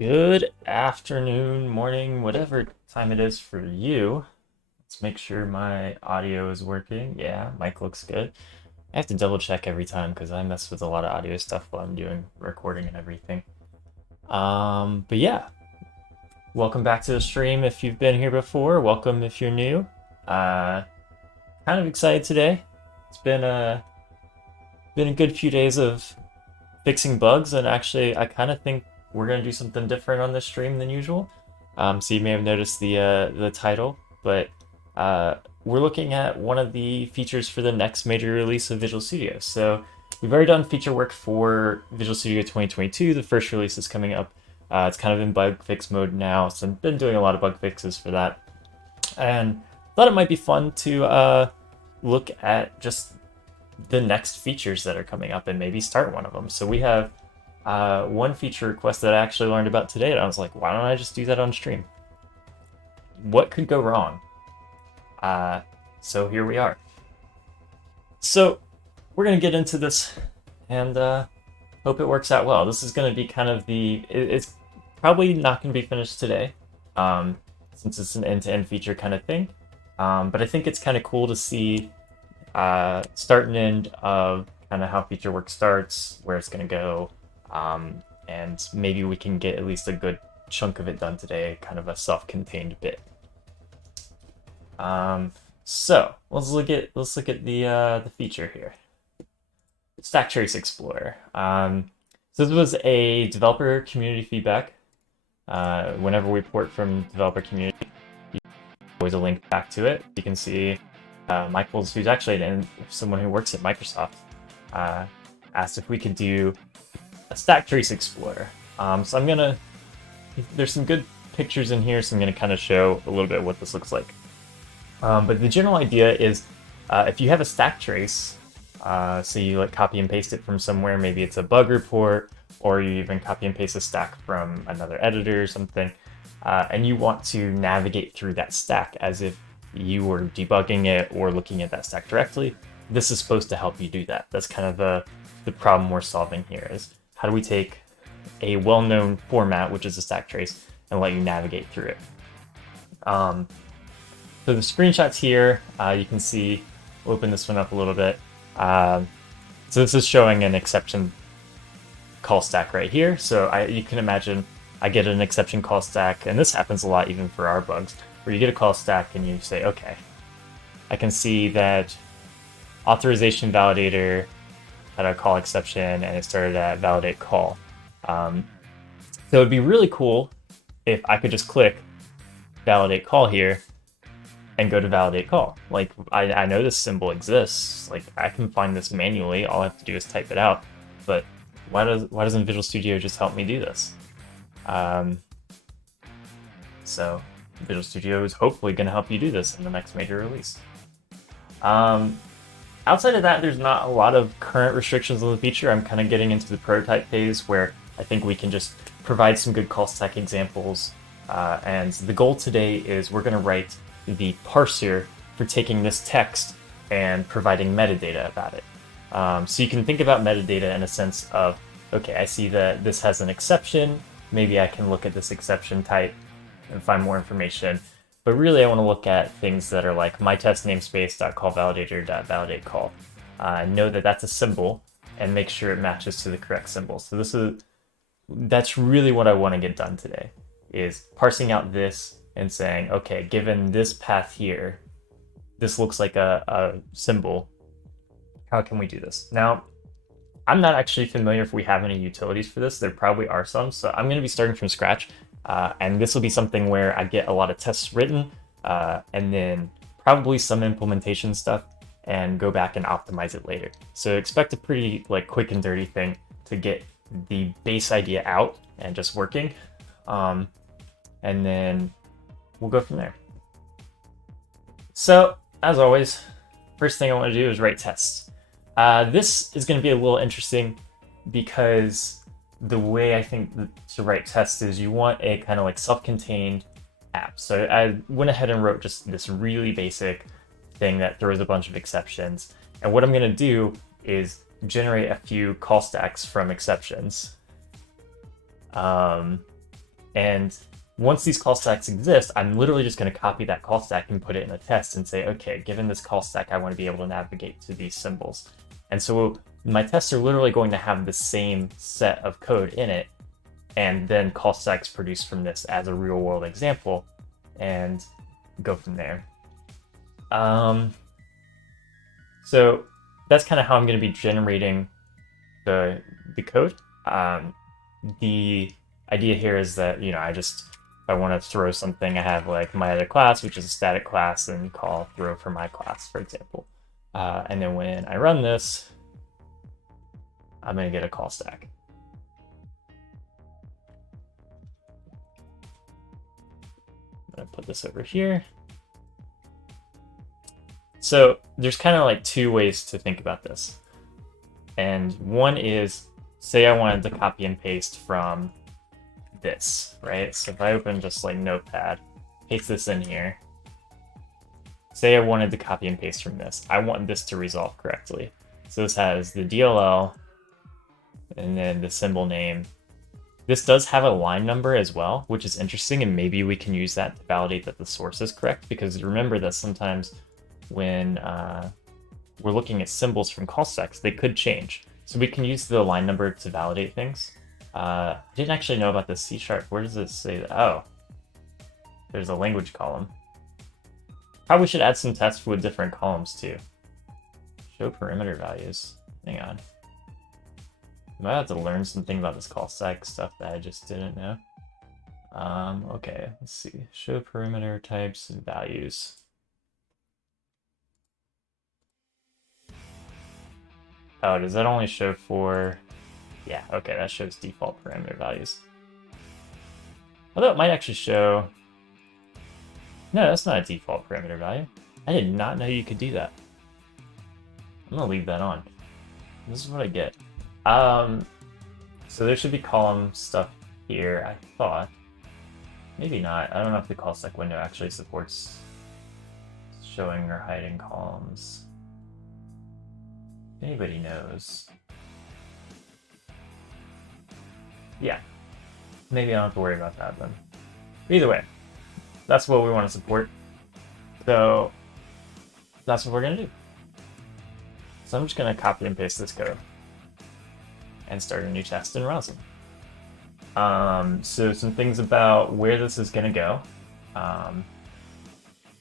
Good afternoon, morning, whatever time it is for you. Let's make sure my audio is working. Yeah, mic looks good. I have to double check every time because I mess with a lot of audio stuff while I'm doing recording and everything. But yeah, welcome back to the stream if you've been here before. Welcome if you're new. Uh, Kind of excited today. It's been a good few days of fixing bugs, and actually, I kind of think we're gonna do something different on this stream than usual. So you may have noticed the title, but we're looking at one of the features for the next major release of Visual Studio. So we've already done feature work for Visual Studio 2022. The first release is coming up. It's kind of in bug fix mode now, so I've been doing a lot of bug fixes for that, and thought it might be fun to look at just the next features that are coming up and maybe start one of them. So we have one feature request that I actually learned about today, and I was like, why don't I just do that on stream? What could go wrong? So here we are. So we're going to get into this and hope it works out well. This is going to be kind of it's probably not going to be finished today since it's an end-to-end feature kind of thing. But I think it's kind of cool to see start and end of kind of how feature work starts, where it's going to go, and maybe we can get at least a good chunk of it done today, kind of a self-contained bit. So let's look at the feature here. StackTrace Explorer. So this was a developer community feedback. Whenever we port from developer community, always a link back to it. You can see Michael's, who's actually someone who works at Microsoft, asked if we could do a StackTrace Explorer. So there's some good pictures in here, so I'm gonna kind of show a little bit what this looks like. But the general idea is, if you have a stack trace, so you like copy and paste it from somewhere, maybe it's a bug report, or you even copy and paste a stack from another editor or something, and you want to navigate through that stack as if you were debugging it or looking at that stack directly, this is supposed to help you do that. That's kind of the problem we're solving here, is how do we take a well-known format, which is a stack trace, and let you navigate through it. So the screenshots here, you can see, we'll open this one up a little bit. So this is showing an exception call stack right here. So you can imagine I get an exception call stack, and this happens a lot even for our bugs, where you get a call stack and you say, okay, I can see that authorization validator had a call exception and it started at validate call. So it would be really cool if I could just click validate call here and go to validate call. Like, I know this symbol exists, like I can find this manually, all I have to do is type it out, but why doesn't Visual Studio just help me do this? So Visual Studio is hopefully going to help you do this in the next major release. Outside of that, there's not a lot of current restrictions on the feature. I'm kind of getting into the prototype phase where I think we can just provide some good call stack examples. And the goal today is we're going to write the parser for taking this text and providing metadata about it. So you can think about metadata in a sense of, okay, I see that this has an exception. Maybe I can look at this exception type and find more information. But really, I want to look at things that are like my test namespace.callValidator.validateCall. Know that that's a symbol and make sure it matches to the correct symbol. So that's really what I want to get done today, is parsing out this and saying, okay, given this path here, this looks like a symbol. How can we do this? Now, I'm not actually familiar if we have any utilities for this. There probably are some, so I'm going to be starting from scratch. And this will be something where I get a lot of tests written, and then probably some implementation stuff, and go back and optimize it later. So expect a pretty quick and dirty thing to get the base idea out and just working. And then we'll go from there. So as always, first thing I want to do is write tests. This is going to be a little interesting because the way I think to write tests is you want a kind of self-contained app. So I went ahead and wrote just this really basic thing that throws a bunch of exceptions. And what I'm going to do is generate a few call stacks from exceptions. And once these call stacks exist, I'm literally just going to copy that call stack and put it in a test and say, okay, given this call stack, I want to be able to navigate to these symbols. And so my tests are literally going to have the same set of code in it, and then call stacks produced from this as a real world example, and go from there. So that's kind of how I'm going to be generating the code. The idea here is that, you know, if I want to throw something, I have like my other class, which is a static class, and call throw for my class, for example. And then when I run this, I'm going to get a call stack. I'm going to put this over here. So there's kind of like two ways to think about this. And one is, say I wanted to copy and paste from this, right? So if I open just like Notepad, paste this in here. Say I wanted to copy and paste from this. I want this to resolve correctly. So this has the DLL and then the symbol name. This does have a line number as well, which is interesting, and maybe we can use that to validate that the source is correct, because remember that sometimes when we're looking at symbols from call stacks, they could change. So we can use the line number to validate things. I didn't actually know about the C#. Where does it say that? Oh, there's a language column. Probably should add some tests with different columns too. Show perimeter values. Hang on. I might have to learn something about this call stack stuff that I just didn't know. Okay, let's see. Show perimeter types and values. Oh, does that only show for... Yeah, okay, that shows default parameter values. Although it might actually show... No, that's not a default parameter value. I did not know you could do that. I'm gonna leave that on. This is what I get. So there should be column stuff here, I thought. Maybe not. I don't know if the call stack window actually supports showing or hiding columns. Anybody knows. Yeah, maybe I don't have to worry about that then. Either way, that's what we want to support. So that's what we're gonna do. So I'm just gonna copy and paste this code and start a new test and browse them. So some things about where this is gonna go.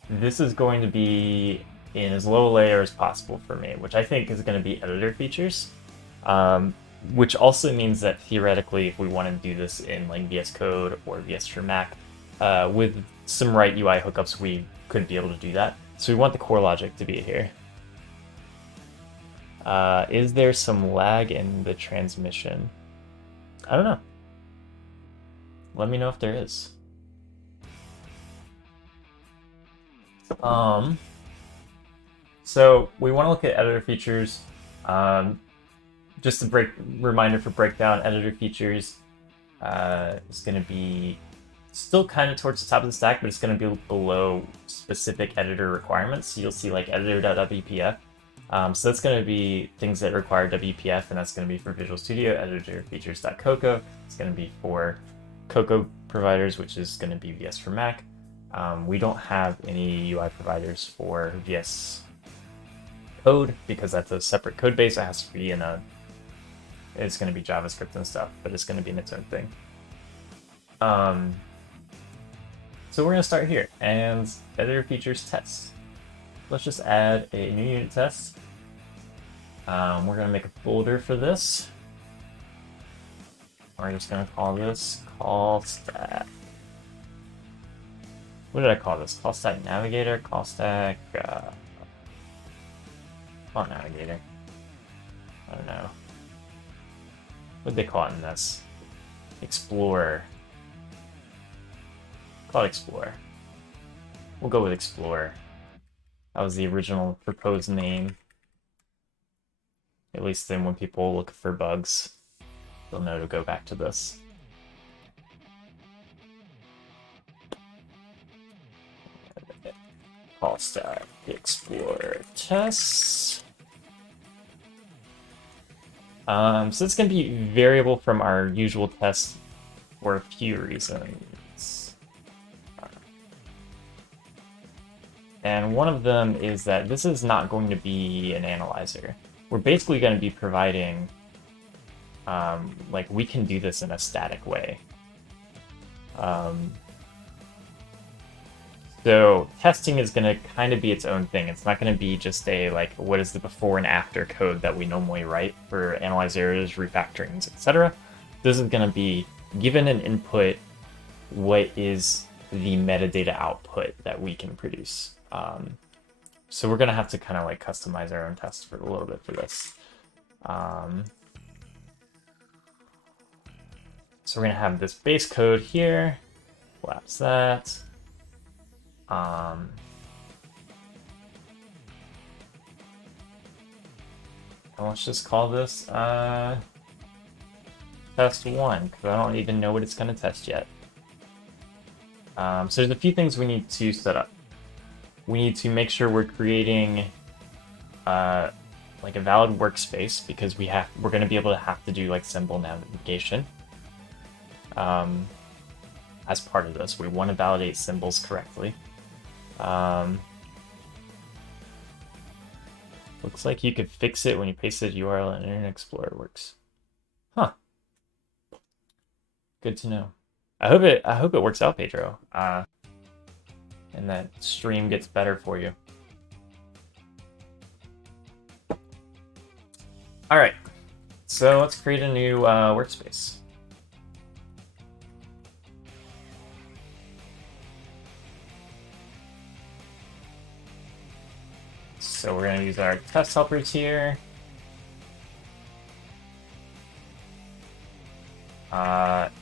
This is going to be in as low a layer as possible for me, which I think is going to be editor features, which also means that theoretically, if we want to do this in like VS Code or VS for Mac, with some right UI hookups, we could be able to do that. So we want the core logic to be here. Is there some lag in the transmission? I don't know. Let me know if there is. So we want to look at editor features. Just a reminder for breakdown, editor features is going to be still kind of towards the top of the stack, but it's going to be below specific editor requirements. So you'll see like editor.wpf. So that's going to be things that require WPF, and that's going to be for Visual Studio. Editor features.cocoa. It's going to be for Cocoa providers, which is going to be VS for Mac. We don't have any UI providers for VS Code because that's a separate code base. It has to be in a... It's going to be JavaScript and stuff, but it's going to be in its own thing. So we're going to start here, and editor features test. Let's just add a new unit test. We're going to make a folder for this. We're just going to call this call stack. What did I call this? Call stack navigator, call stack call navigator. I don't know. What did they call it in this? Explorer. Call it Explorer. We'll go with Explorer. That was the original proposed name. At least then when people look for bugs, they'll know to go back to this. Call stack Explorer tests. So it's going to be variable from our usual test for a few reasons. And one of them is that this is not going to be an analyzer. We're basically going to be providing, like, we can do this in a static way. So testing is going to kind of be its own thing. It's not going to be just a, like, what is the before and after code that we normally write for analyzers, refactorings, etc. This is going to be, given an input, what is the metadata output that we can produce. So we're going to have to kind of like customize our own tests for a little bit for this. So we're going to have this base code here, collapse that. And let's just call this test 1, because I don't even know what it's going to test yet. So there's a few things we need to set up. We need to make sure we're creating like a valid workspace, because we're going to be able to have to do like symbol navigation. As part of this, we want to validate symbols correctly. Looks like you could fix it when you paste the URL in Internet Explorer. Works. Huh. Good to know. I hope it works out, Pedro. And that stream gets better for you. All right. So let's create a new workspace. So we're going to use our test helpers here.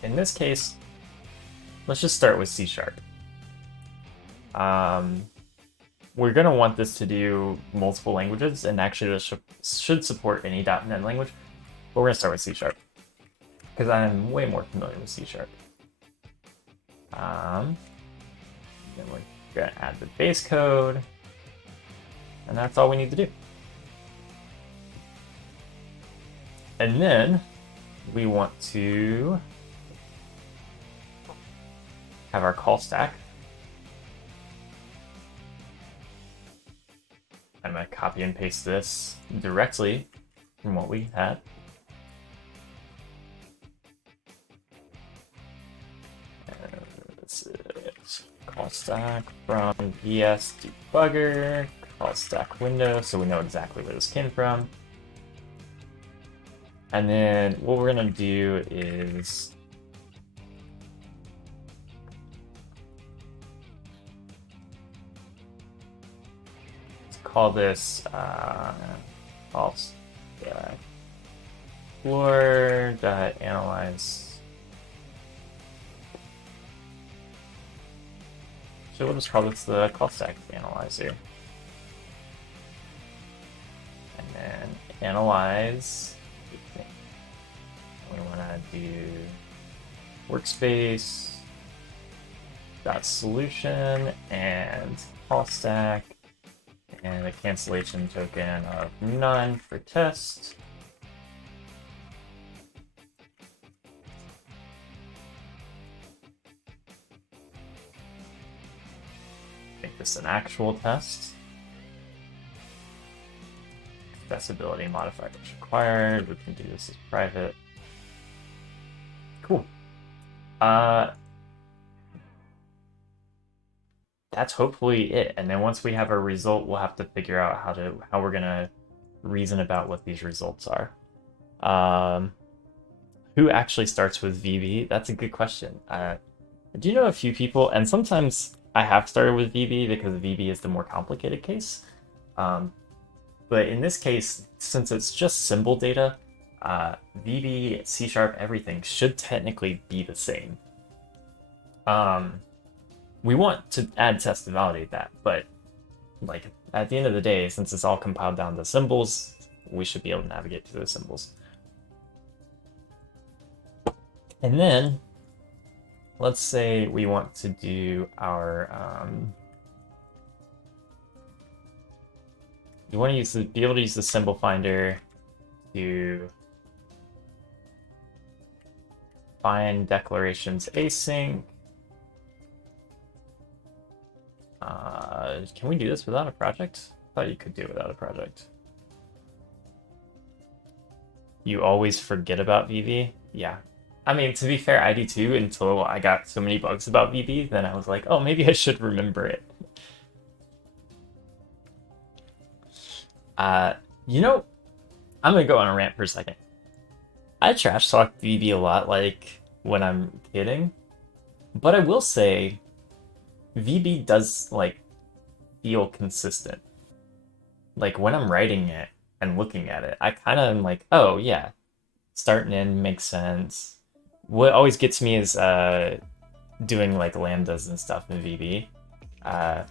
In this case, let's just start with C#. We're going to want this to do multiple languages, and actually this should support any .NET language, but we're going to start with C#, because I'm way more familiar with C#. Then we're going to add the base code. And that's all we need to do. And then we want to have our call stack. I'm going to copy and paste this directly from what we had. And this is call stack from VS debugger. Call stack window, so we know exactly where this came from. And then what we're going to do is call this call stack explore.analyze. So we'll just call this the call stack analyzer. And then analyze. We want to do workspace dot solution and call stack and a cancellation token of none for test. Make this an actual test. Accessibility modifier is required. We can do this as private. Cool. That's hopefully it. And then once we have a result, we'll have to figure out how we're gonna reason about what these results are. Who actually starts with VB? That's a good question. I do know a few people, and sometimes I have started with VB because VB is the more complicated case. But in this case, since it's just symbol data, VB, C#, everything should technically be the same. We want to add tests to validate that, but like at the end of the day, since it's all compiled down to symbols, we should be able to navigate to those symbols. And then let's say we want to do our you want to be able to use the symbol finder to find declarations async. Can we do this without a project? I thought you could do it without a project. You always forget about VB? Yeah. I mean, to be fair, I do too, until I got so many bugs about VB, then I was like, oh, maybe I should remember it. You know, I'm gonna go on a rant for a second. I trash talk VB a lot, like, when I'm kidding, but I will say, VB does, like, feel consistent. Like, when I'm writing it and looking at it, I kind of am like, oh, yeah, start and end makes sense. What always gets me is doing like lambdas and stuff in VB. Uh,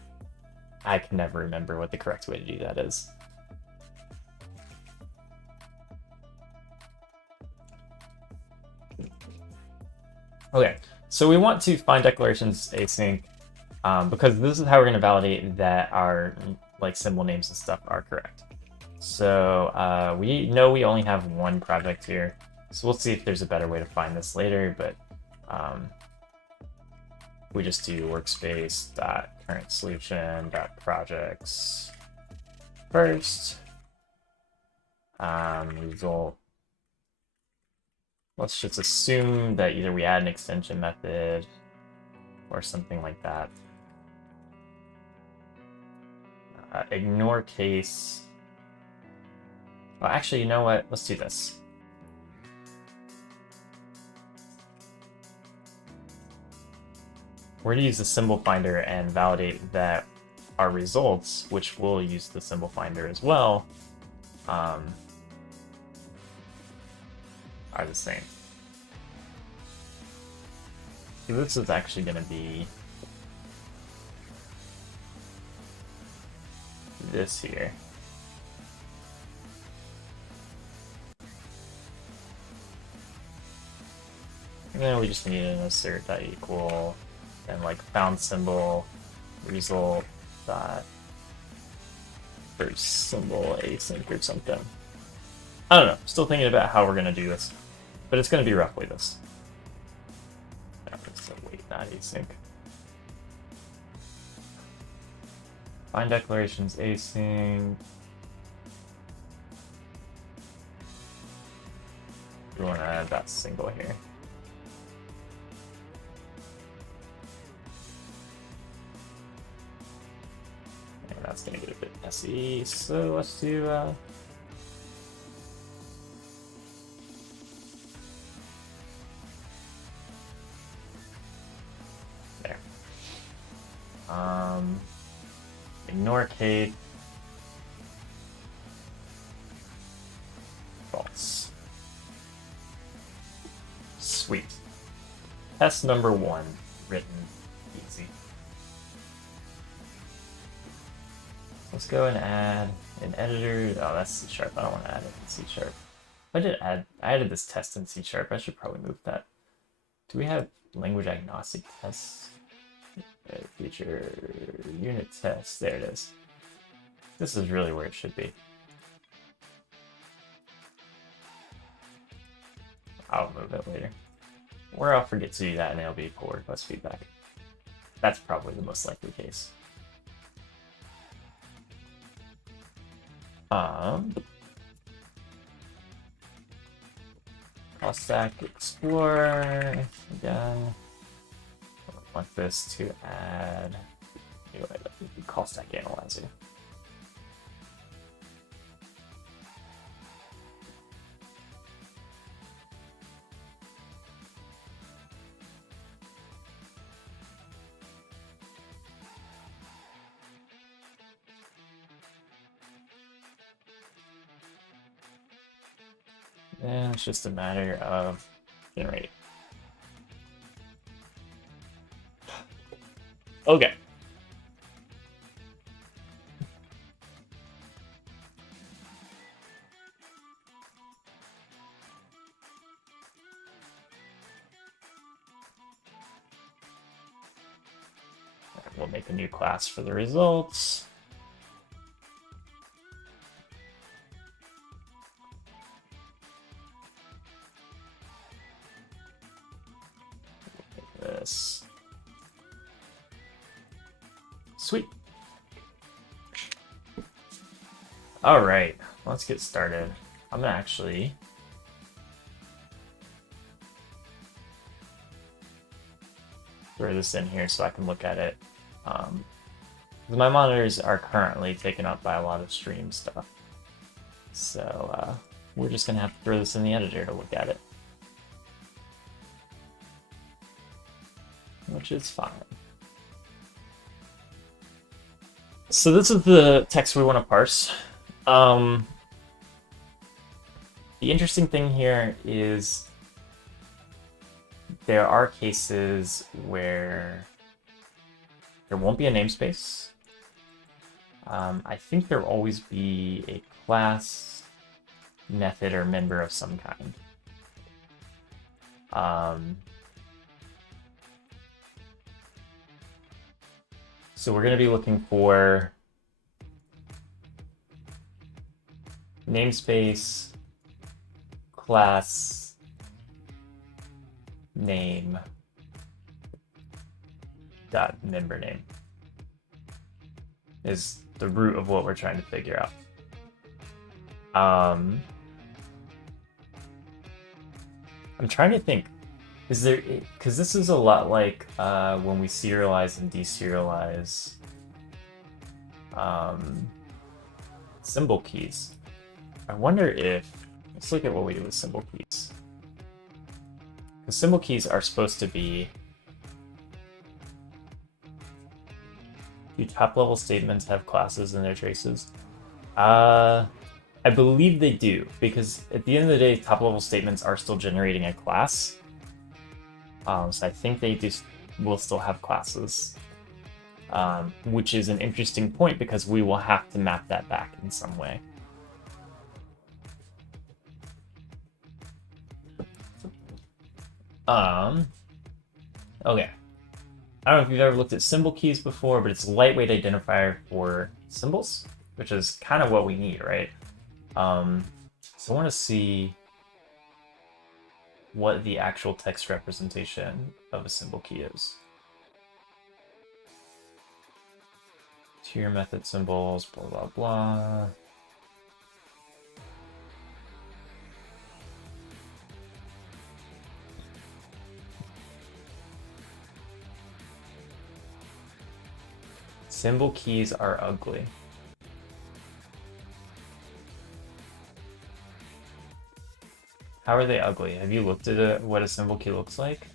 I can never remember what the correct way to do that is. Okay, so we want to find declarations async because this is how we're going to validate that our like symbol names and stuff are correct. So we know we only have one project here, so we'll see if there's a better way to find this later, but we just do workspace dot current solution dot projects first. Result. Let's just assume that either we add an extension method or something like that. Ignore case. Well, actually, you know what? Let's do this. We're going to use the symbol finder and validate that our results, which will use the symbol finder as well, are the same. So this is actually going to be this here. And then we just need an assert that equal and like found symbol result dot first symbol async or something. I don't know. Still thinking about how we're gonna do this, but it's gonna be roughly this. So wait, not async. Find declarations async. We want to add that single here. And that's gonna get a bit messy. So let's do there. Ignore Kate. False. Sweet. Test number 1, written easy. Let's go and add an editor. Oh, that's C#. I don't want to add it in C#. I added this test in C#. I should probably move that. Do we have language agnostic tests? Feature unit test. There it is. This is really where it should be. I'll move it later. Or I'll forget to do that and it'll be pull request feedback. That's probably the most likely case. Call stack explorer again. I want this to add call stack analyzer. And it's just a matter of generate. Okay. We'll make a new class for the results. this. Sweet. All right, let's get started. I'm gonna actually throw this in here so I can look at it. My monitors are currently taken up by a lot of stream stuff. So we're just gonna have to throw this in the editor to look at it. Which is fine. So this is the text we want to parse. The interesting thing here is there are cases where there won't be a namespace. I think there will always be a class, method, or member of some kind. So we're going to be looking for namespace, class, name, dot member name is the root of what we're trying to figure out. I'm trying to think, is there, because this is a lot like when we serialize and deserialize symbol keys. I wonder if, let's look at what we do with symbol keys. The symbol keys are supposed to be, do top-level statements have classes in their traces? I believe they do, because at the end of the day, top-level statements are still generating a class. So I think they will still have classes, which is an interesting point because we will have to map that back in some way. Okay. I don't know if you've ever looked at symbol keys before, but it's a lightweight identifier for symbols, which is kind of what we need, right? So I want to see what the actual text representation of a symbol key is. Tier method symbols, blah, blah, blah. Symbol keys are ugly. How are they ugly? Have you looked at what a symbol key looks like?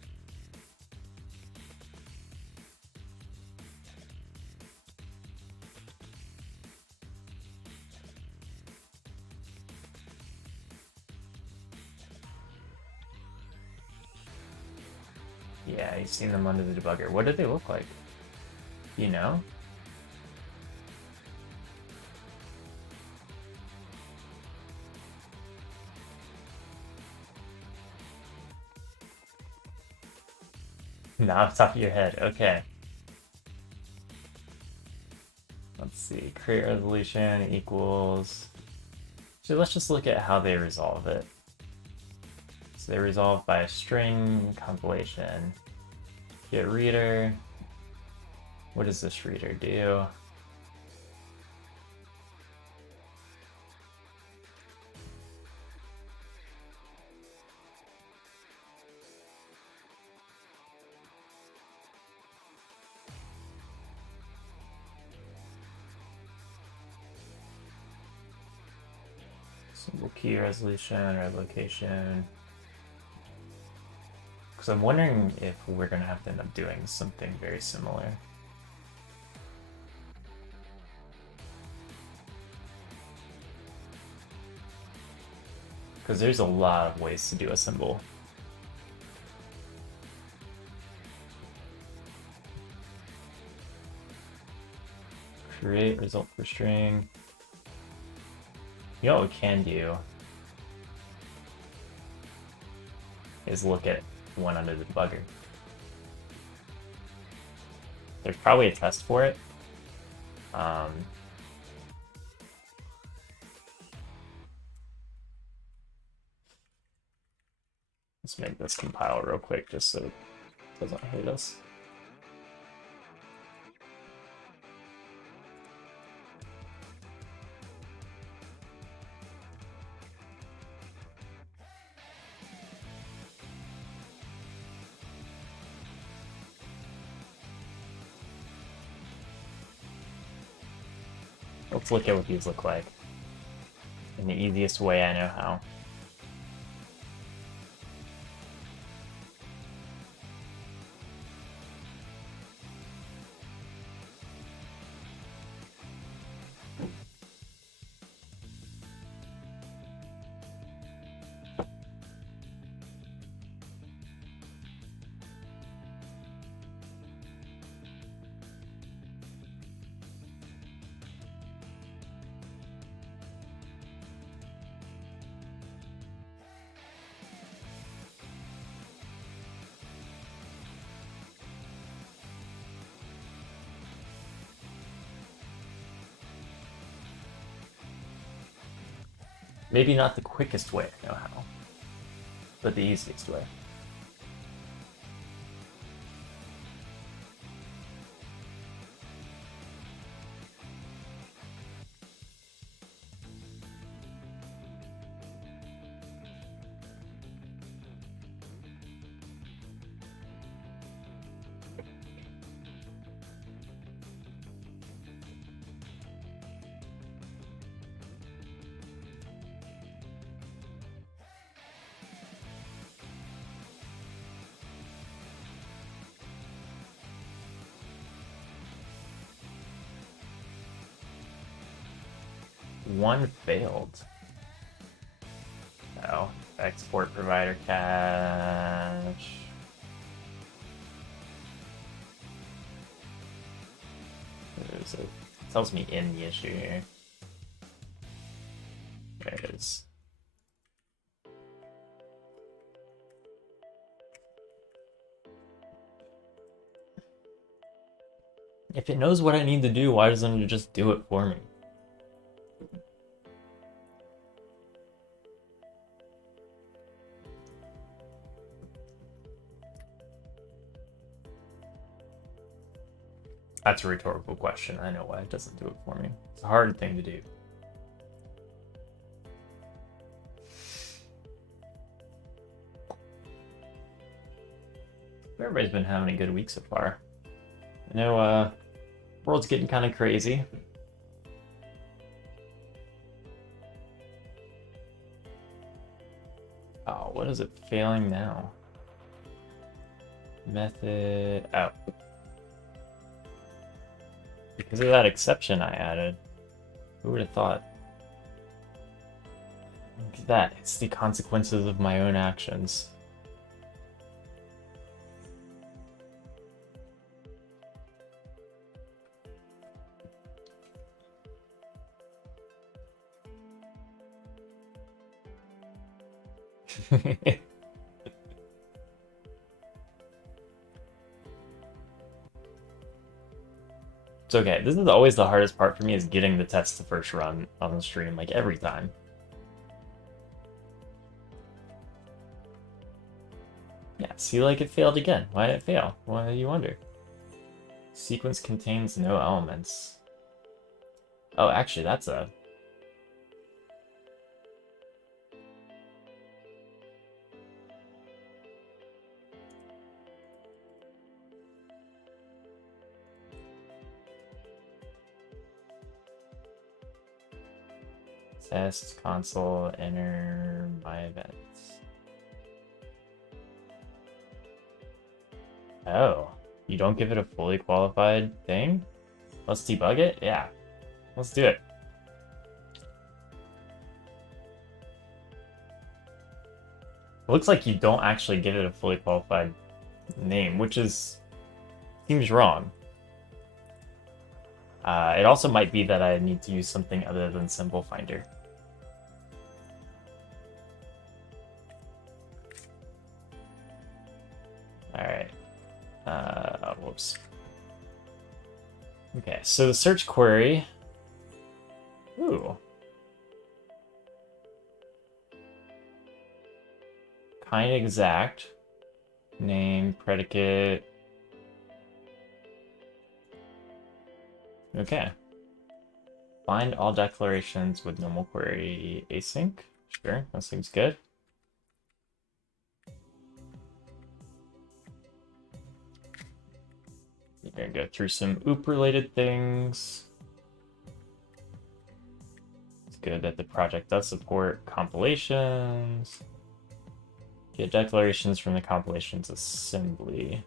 Yeah, you've seen them under the debugger. What do they look like? You know? Not off the top of your head, okay. Let's see, create resolution equals... So let's just look at how they resolve it. So they resolve by a string compilation. Get reader. What does this reader do? Symbol key resolution, relocation. Because I'm wondering if we're going to have to end up doing something very similar. Because there's a lot of ways to do a symbol. Create result for string. You know what we can do is look at one under the debugger. There's probably a test for it. Let's make this compile real quick just so Doesn't hurt us. Let's look at what these look like in the easiest way I know how. Maybe not the quickest way I know how, but the easiest way. One failed. Oh, export provider cache. It tells me in the issue here. There it is. If it knows what I need to do, why doesn't it just do it for me? That's a rhetorical question. I know why it doesn't do it for me. It's a hard thing to do. Everybody's been having a good week so far. I know, world's getting kind of crazy. Oh, what is it failing now? Method. Oh. Because of that exception I added. Who would have thought? Look at that. It's the consequences of my own actions. It's okay. This is always the hardest part for me, is getting the test to first run on the stream, like every time. Yeah, see, like it failed again. Why did it fail? Why do you wonder? Sequence contains no elements. Oh, actually, that's a... Test console, enter my events. Oh, you don't give it a fully qualified thing? Let's debug it? Yeah, let's do it. It looks like you don't actually give it a fully qualified name, which seems wrong. It also might be that I need to use something other than Symbol Finder. Alright. Whoops. Okay, so the search query... Ooh. Kind of exact. name, predicate. Okay. Find all declarations with normal query async. Sure, that seems good. We're gonna go through some OOP related things. It's good that the project does support compilations. Get declarations from the compilations assembly,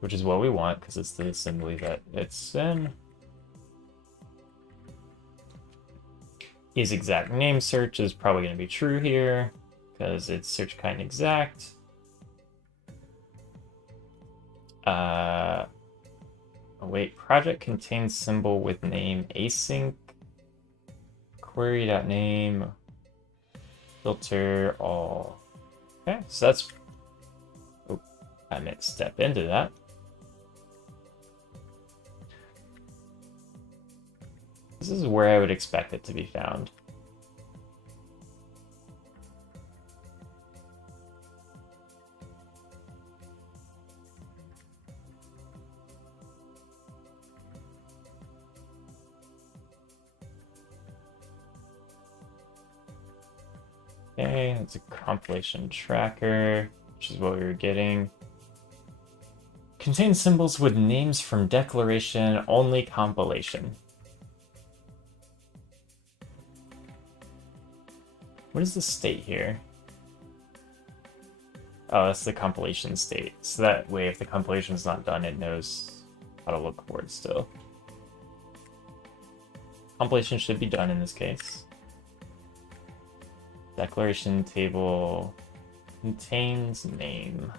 which is what we want because it's the assembly that it's in. Is exact name search is probably going to be true here because it's search kind exact. Wait, project contains symbol with name async query.name filter all. Okay, so that's, oh, I meant to step into that. This is where I would expect it to be found. Okay, that's a compilation tracker, which is what we were getting. Contains symbols with names from declaration only compilation. What is the state here? Oh, that's the compilation state. So that way, if the compilation is not done, it knows how to look for it still. Compilation should be done in this case. Declaration table contains name.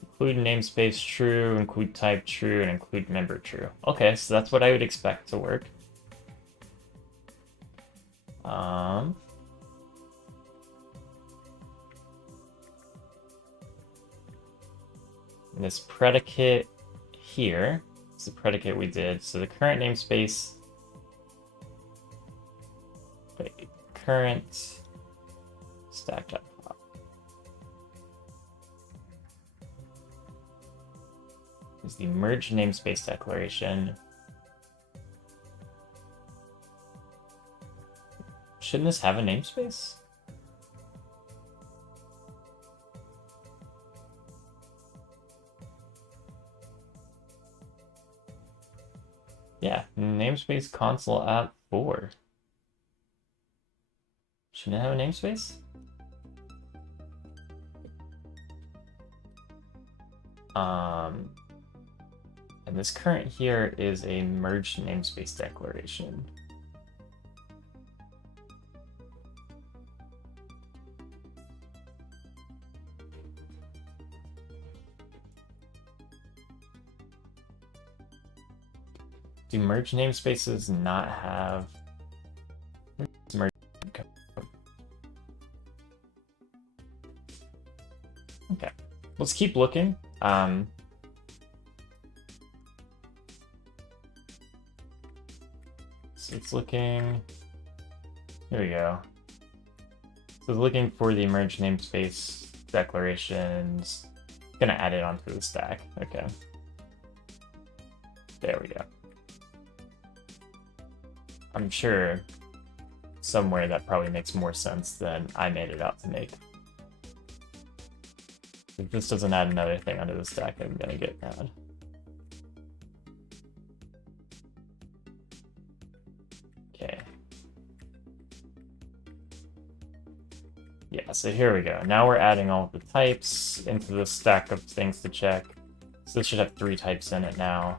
Include namespace true, include type true, and include member true. Okay, so that's what I would expect to work. This predicate here is the predicate we did. So the current namespace, wait, current stack.pop. Is the merge namespace declaration. Shouldn't this have a namespace? Yeah, namespace console app 4. Shouldn't it have a namespace? And this current here is a merge namespace declaration. Do merge namespaces not have merge code? Okay, let's keep looking. So it's looking. Here we go. So it's looking for the merge namespace declarations. Gonna add it onto the stack. Okay. There we go. I'm sure somewhere that probably makes more sense than I made it out to make. If this doesn't add another thing under the stack, I'm gonna get mad. Okay. Yeah, so here we go. Now we're adding all of the types into the stack of things to check. So this should have 3 types in it now.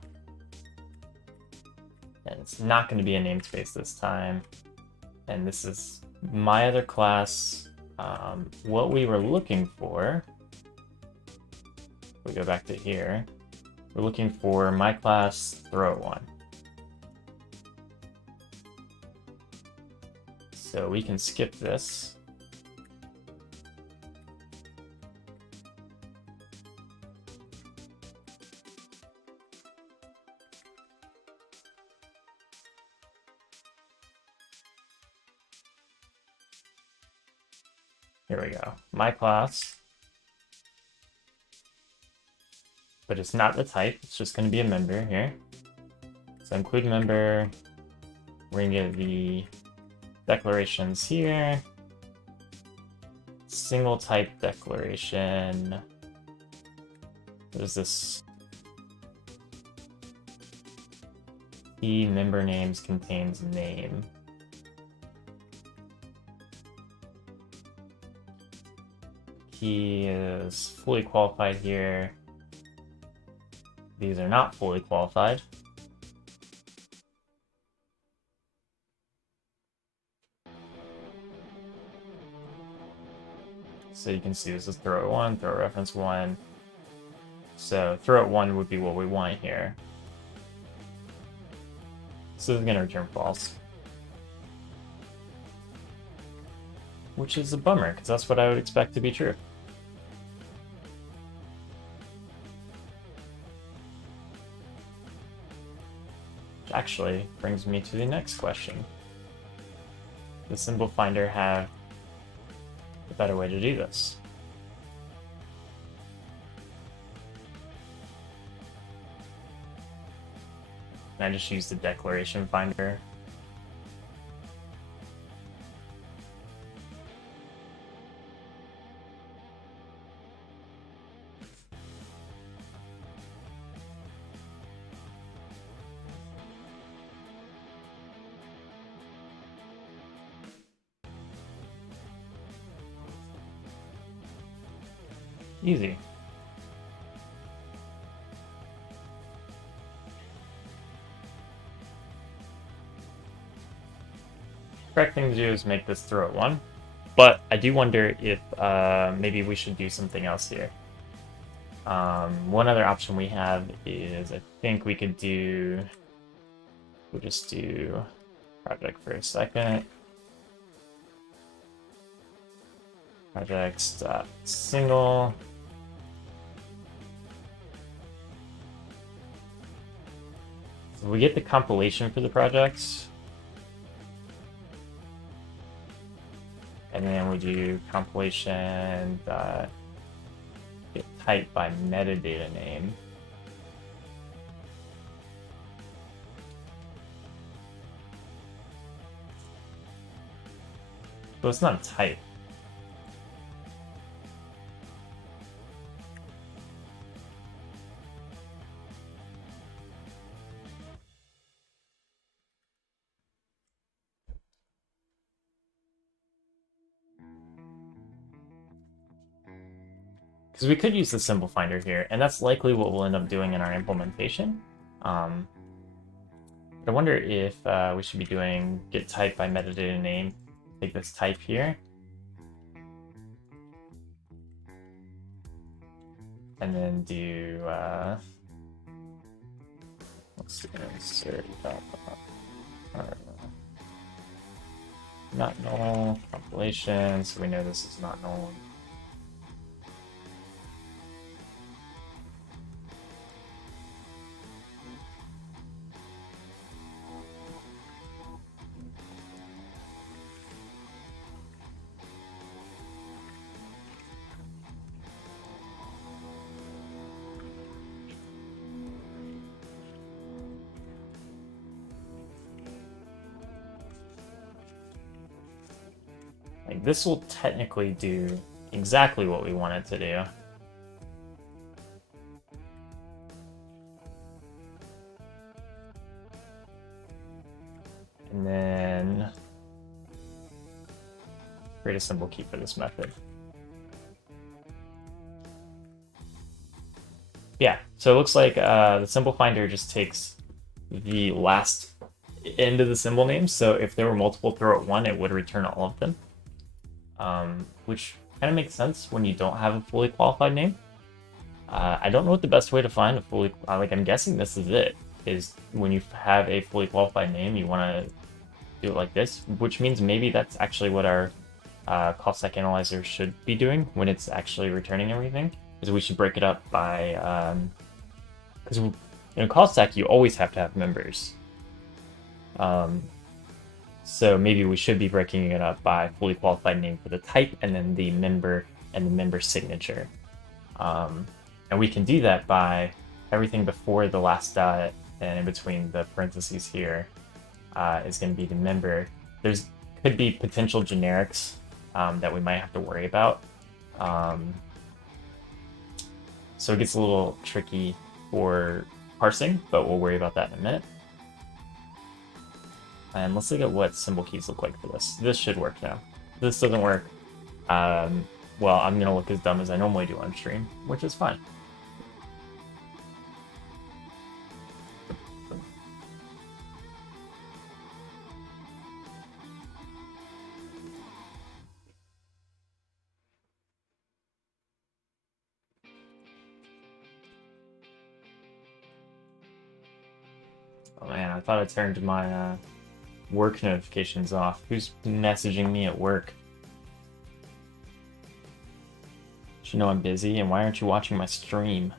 And it's not going to be a namespace this time. And this is my other class. What we were looking for, we go back to here, we're looking for my class throw one. So we can skip this. Here we go. My class. But it's not the type, it's just going to be a member here. So include member. We're going to get the declarations here. Single type declaration. What is this? Key member names contains name. Key is fully qualified here. These are not fully qualified. So you can see this is throw 1, throw reference 1. So throw 1 would be what we want here. So this is going to return false. Which is a bummer, because that's what I would expect to be true. Which actually brings me to the next question. Does symbol finder have a better way to do this? Can I just use the declaration finder? Easy. Correct thing to do is make this throw at 1, but I do wonder if maybe we should do something else here. One other option we have is I think we could do, we'll just do project for a second. Projects.single. So we get the compilation for the projects. And then we do compilation get type by metadata name. So it's not a type. Because we could use the symbol finder here, and that's likely what we'll end up doing in our implementation. But I wonder if we should be doing get type by metadata name. Take this type here. And then do, let's see, insert, not null, compilation, so we know this is not null. Like, this will technically do exactly what we want it to do. And then create a symbol key for this method. Yeah, so it looks like the symbol finder just takes the last end of the symbol name. So if there were multiple throw at 1, it would return all of them. Which kind of makes sense when you don't have a fully qualified name. I don't know what the best way to find a fully, like, I'm guessing this is it, is when you have a fully qualified name, you want to do it like this, which means maybe that's actually what our call stack analyzer should be doing when it's actually returning everything, is we should break it up by, because in call stack, you always have to have members. So maybe we should be breaking it up by fully qualified name for the type, and then the member and the member signature. And we can do that by everything before the last dot and in between the parentheses here is going to be the member. There's could be potential generics that we might have to worry about. So it gets a little tricky for parsing, but we'll worry about that in a minute. And let's look at what symbol keys look like for this. This should work now. If this doesn't work, well, I'm going to look as dumb as I normally do on stream, which is fine. Oh man, I thought I turned my work notifications off. Who's messaging me at work? You know I'm busy, and why aren't you watching my stream?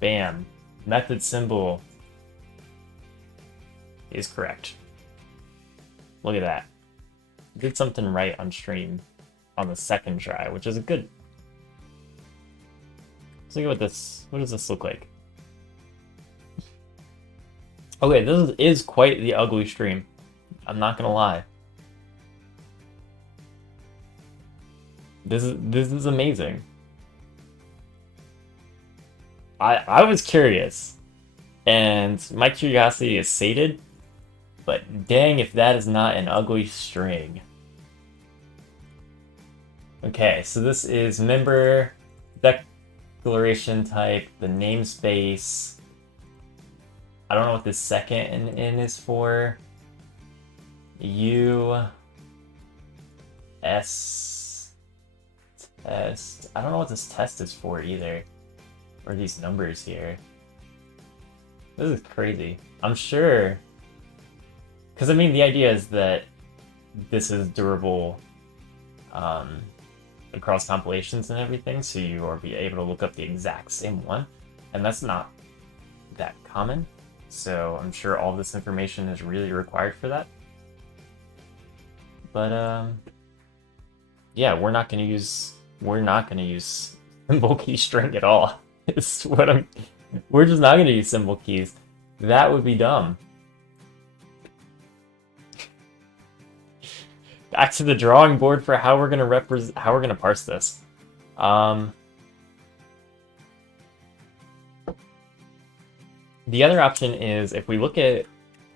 Bam. Method symbol is correct. Look at that. Did something right on stream on the second try, which is a good... Let's look at what this... What does this look like? Okay, this is quite the ugly stream. I'm not gonna lie. This is amazing. I was curious, and my curiosity is sated, but dang if that is not an ugly string. Okay, so this is member, declaration type, the namespace. I don't know what this second in is for. S test. I don't know what this test is for either. Or these numbers here. This is crazy. I'm sure. Because I mean, the idea is that this is durable across compilations and everything, so you will be able to look up the exact same one. And that's not that common. So I'm sure all this information is really required for that. But yeah, we're not gonna use symbol key string at all. It's what we're just not gonna use symbol keys. That would be dumb. Back to the drawing board for how we're gonna parse this. The other option is if we look at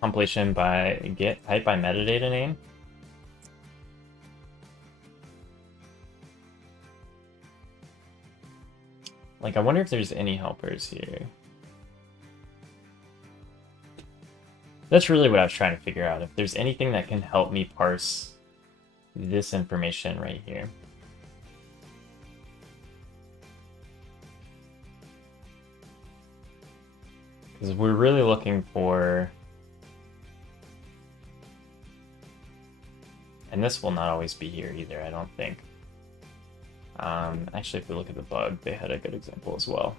compilation by get type by metadata name. Like, I wonder if there's any helpers here. That's really what I was trying to figure out. If there's anything that can help me parse this information right here. Because we're really looking for... And this will not always be here either, I don't think. Actually, if we look at the bug, they had a good example as well.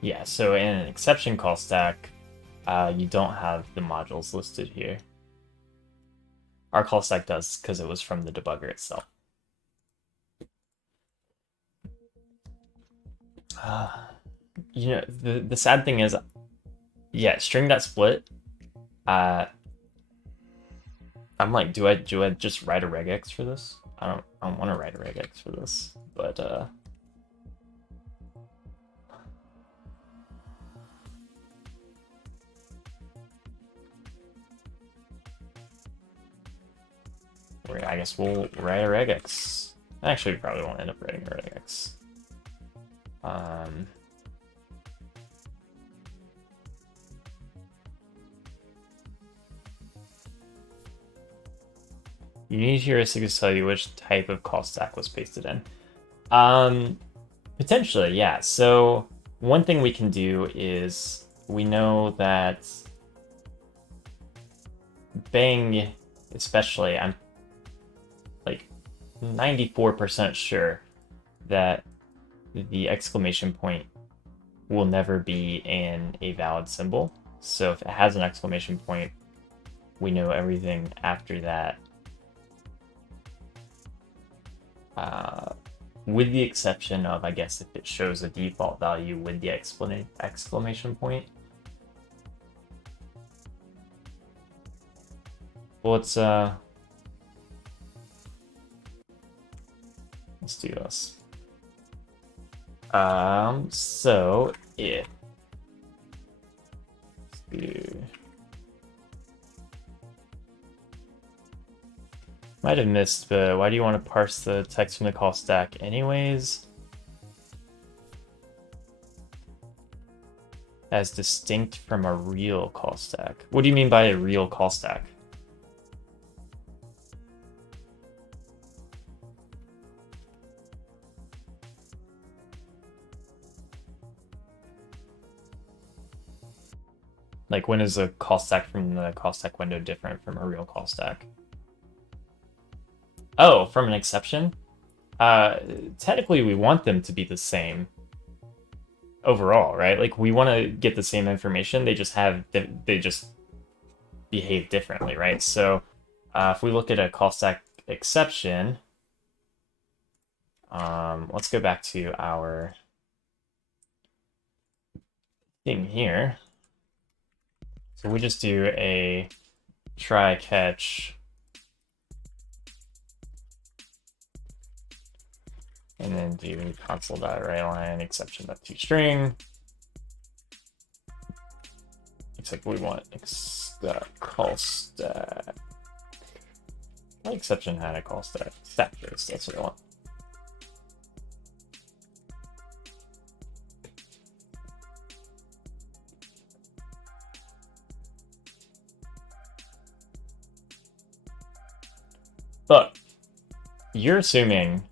Yeah, so in an exception call stack, you don't have the modules listed here. Our call stack does because it was from the debugger itself. You know, the sad thing is, yeah, string.split. I'm like, do I just write a regex for this? I don't want to write a regex for this, but I guess we'll write a regex. Actually, we probably won't end up writing a regex. Unique heuristics to tell you which type of call stack was pasted in. Potentially, yeah. So one thing we can do is we know that Bang, especially, I'm like, 94% sure that the exclamation point will never be in a valid symbol. So if it has an exclamation point, we know everything after that. With the exception of, I guess, if it shows a default value with the exclamation point. Well, let's do this. So if might have missed, but why do you want to parse the text from the call stack anyways? As distinct from a real call stack. What do you mean by a real call stack? Like, when is a call stack from the call stack window different from a real call stack? Oh, from an exception? Technically, we want them to be the same overall, right? Like, we want to get the same information. They just behave differently, right? So, if we look at a call stack exception, let's go back to our thing here. So we just do a try catch, and then do console.writeLine exception.toString. Except we want call stack. My exception had a call stack. StackTrace, that's what I want. But you're assuming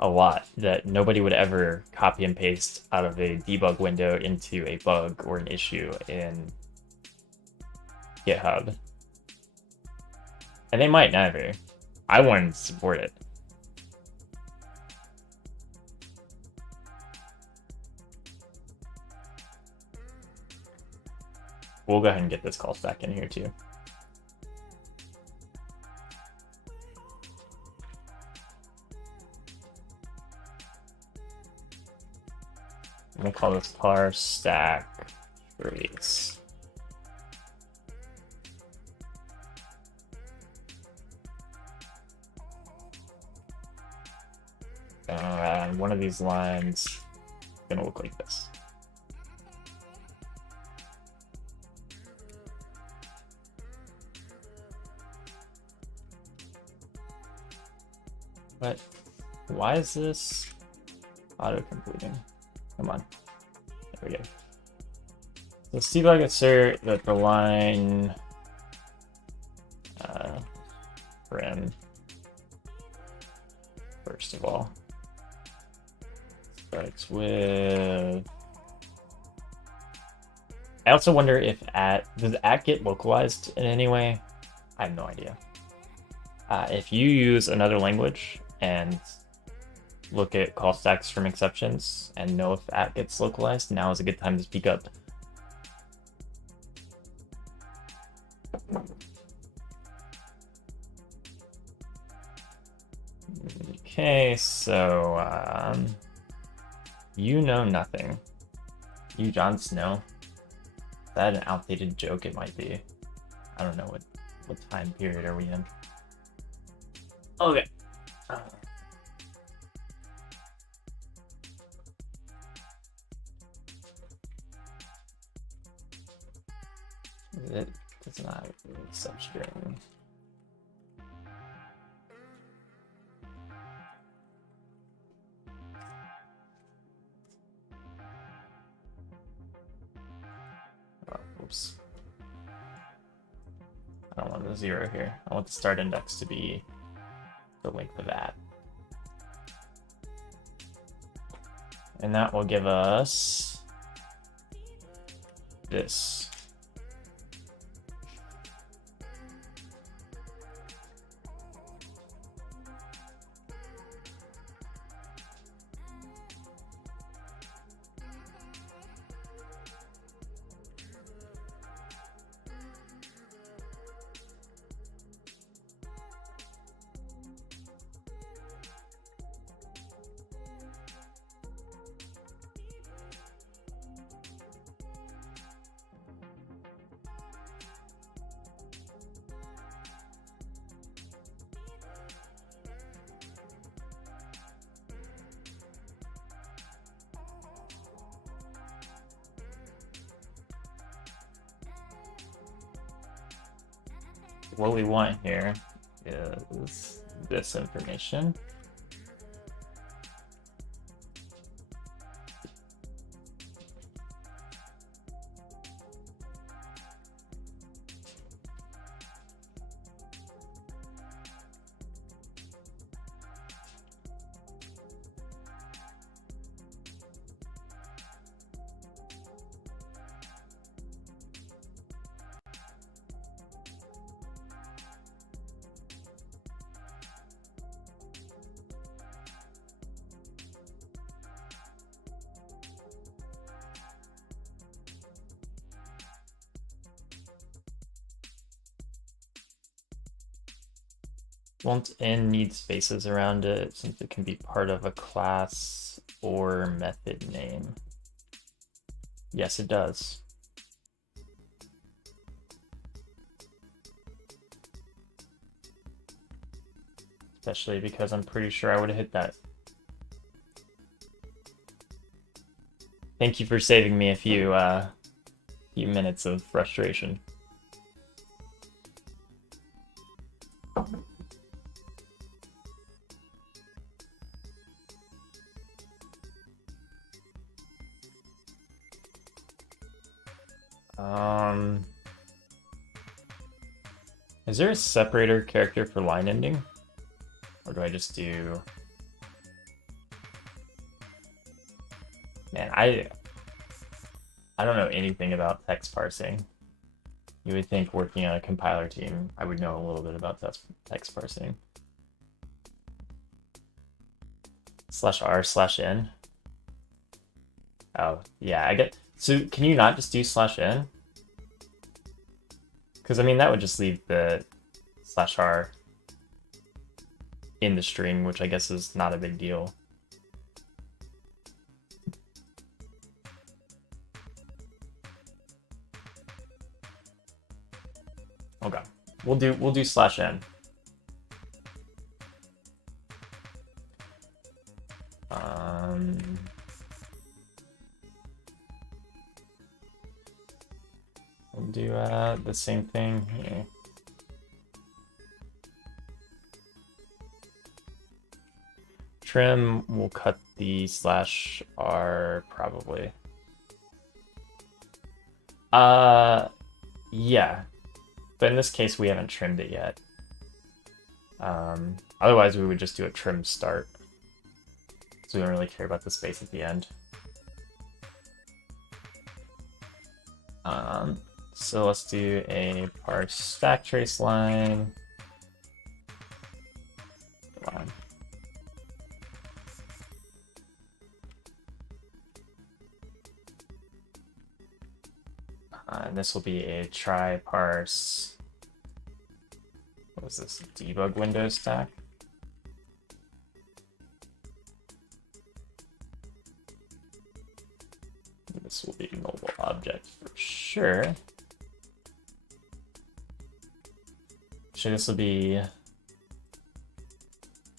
a lot that nobody would ever copy and paste out of a debug window into a bug or an issue in GitHub. And they might never. I wanted to support it. We'll go ahead and get this call stack in here too. I'm gonna call this parse stack trace. And one of these lines is gonna look like this. But why is this auto-completing? Come on. There we go. Let's debug assert that the line paren first of all starts with. I also wonder if does at get localized in any way? I have no idea. If you use another language and look at call stacks from exceptions and know if at gets localized, now is a good time to speak up. Okay, so you know nothing. You, Jon Snow. Is that an outdated joke? It might be. I don't know what time period are we in. Okay. It's not really substring. Oh, oops. I don't want the 0 here. I want the start index to be the length of that. And that will give us this. what we want here is this information. Won't n need spaces around it since it can be part of a class or method name? Yes, it does. Especially because I'm pretty sure I would have hit that. Thank you for saving me a few minutes of frustration. Is there a separator character for line ending? Or do I just do... Man, I don't know anything about text parsing. You would think working on a compiler team, I would know a little bit about text parsing. /r/n. Oh, yeah, I get... So can you not just do /n? Because, I mean, that would just leave the /r in the string, which I guess is not a big deal. Okay, we'll do /n. We'll do the same thing here. Trim, we'll cut the /r probably. Yeah. But in this case, we haven't trimmed it yet. Otherwise, we would just do a trim start. So we don't really care about the space at the end. So let's do a parse StackTrace line. And this will be a try parse. What was this? Debug window stack. This will be mobile object for sure. So this will be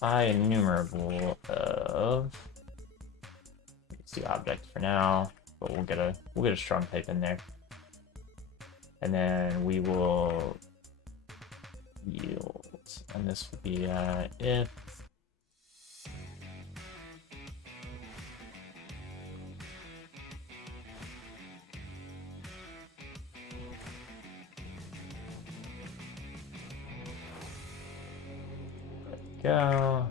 enumerable of. Let's do object for now, but we'll get a strong type in there. And then we will yield, and this will be if. There we go.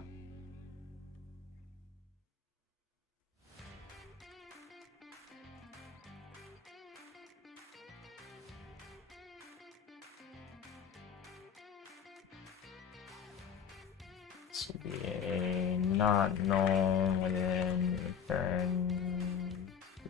This will be a not null within return to.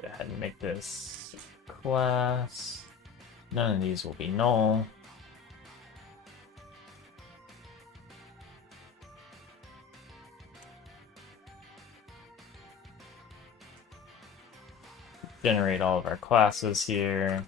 Go ahead and make this class. None of these will be null. generate all of our classes here.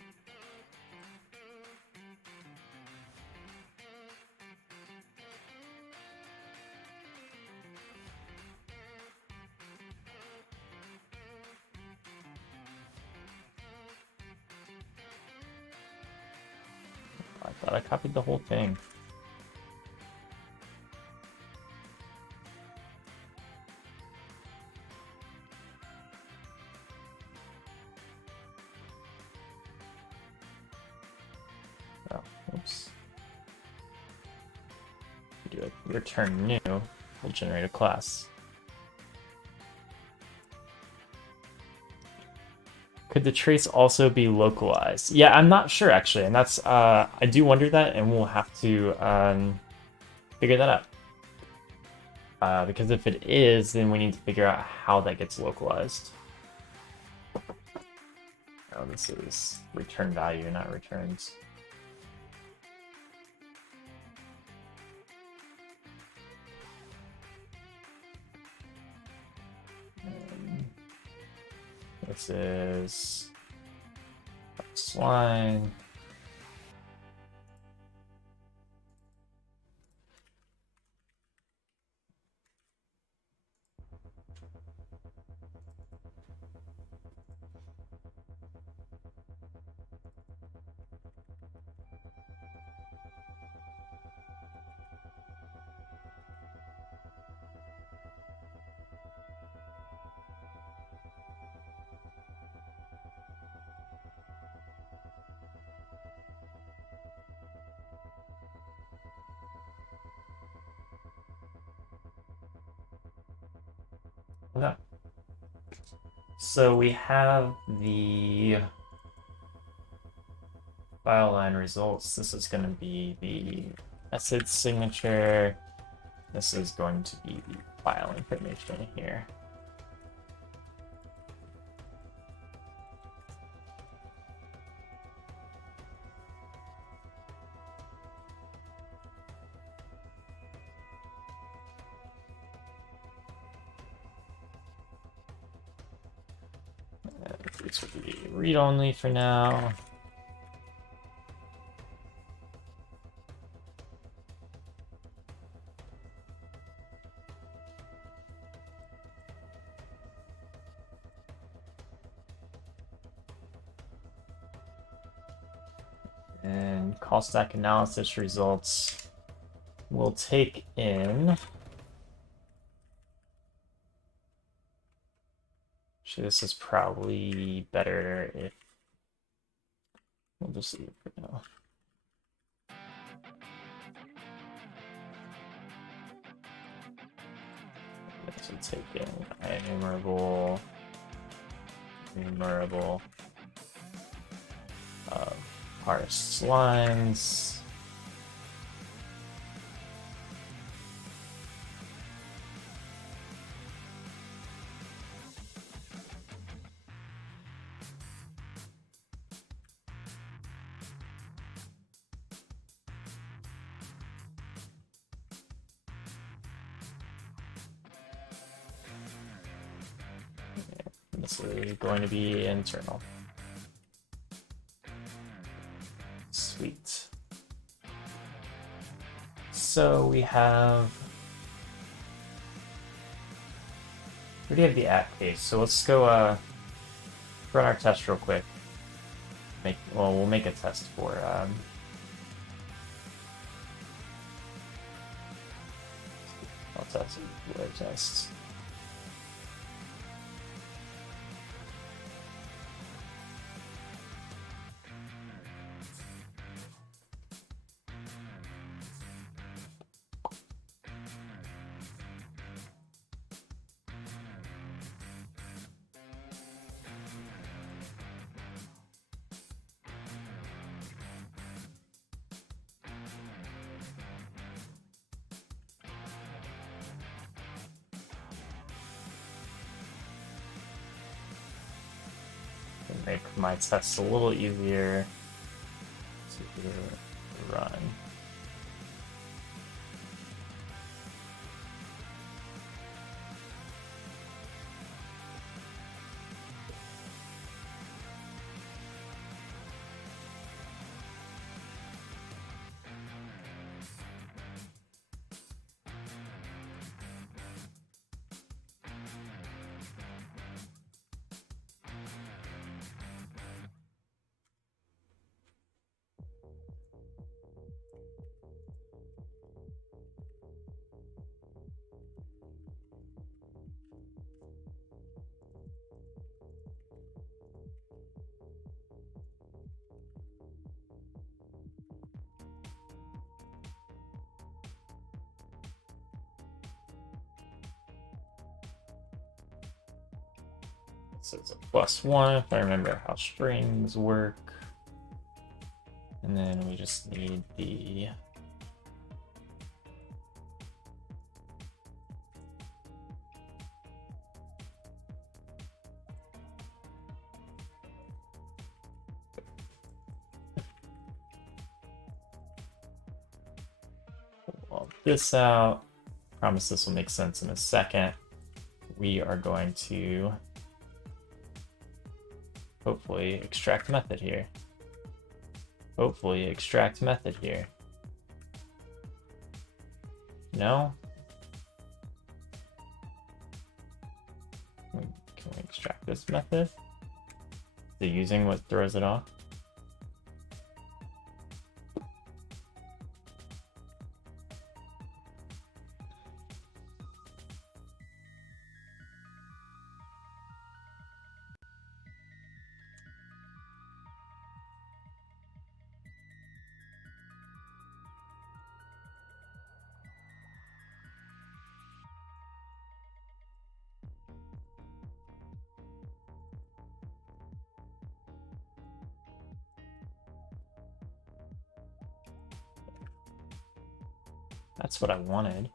I thought I copied the whole thing. Oh, oops. Do a return new, we'll generate a class. Could the trace also be localized? Yeah, I'm not sure actually, and that's I do wonder that, and we'll have to figure that out. Because if it is, then we need to figure out how that gets localized. Oh, this is return value, not returns. This is this line. Okay. So we have the file line results. This is going to be the message signature. This is going to be the file information here. This will be read-only for now. And call stack analysis results will take in. Actually, this is probably better if we'll just leave it for now. This will take in enumerable parse lines. This is going to be internal. Sweet. So we already have the at case, so let's go run our test real quick. We'll make a test for I'll test it. Test. Make my tests a little easier to run. So it's a +1 if I remember how strings work. And then we just need the pull this out. Promise this will make sense in a second. We are going to hopefully extract method here. Hopefully extract method here. No? Can we extract this method? Is it using what throws it off? That's what I wanted.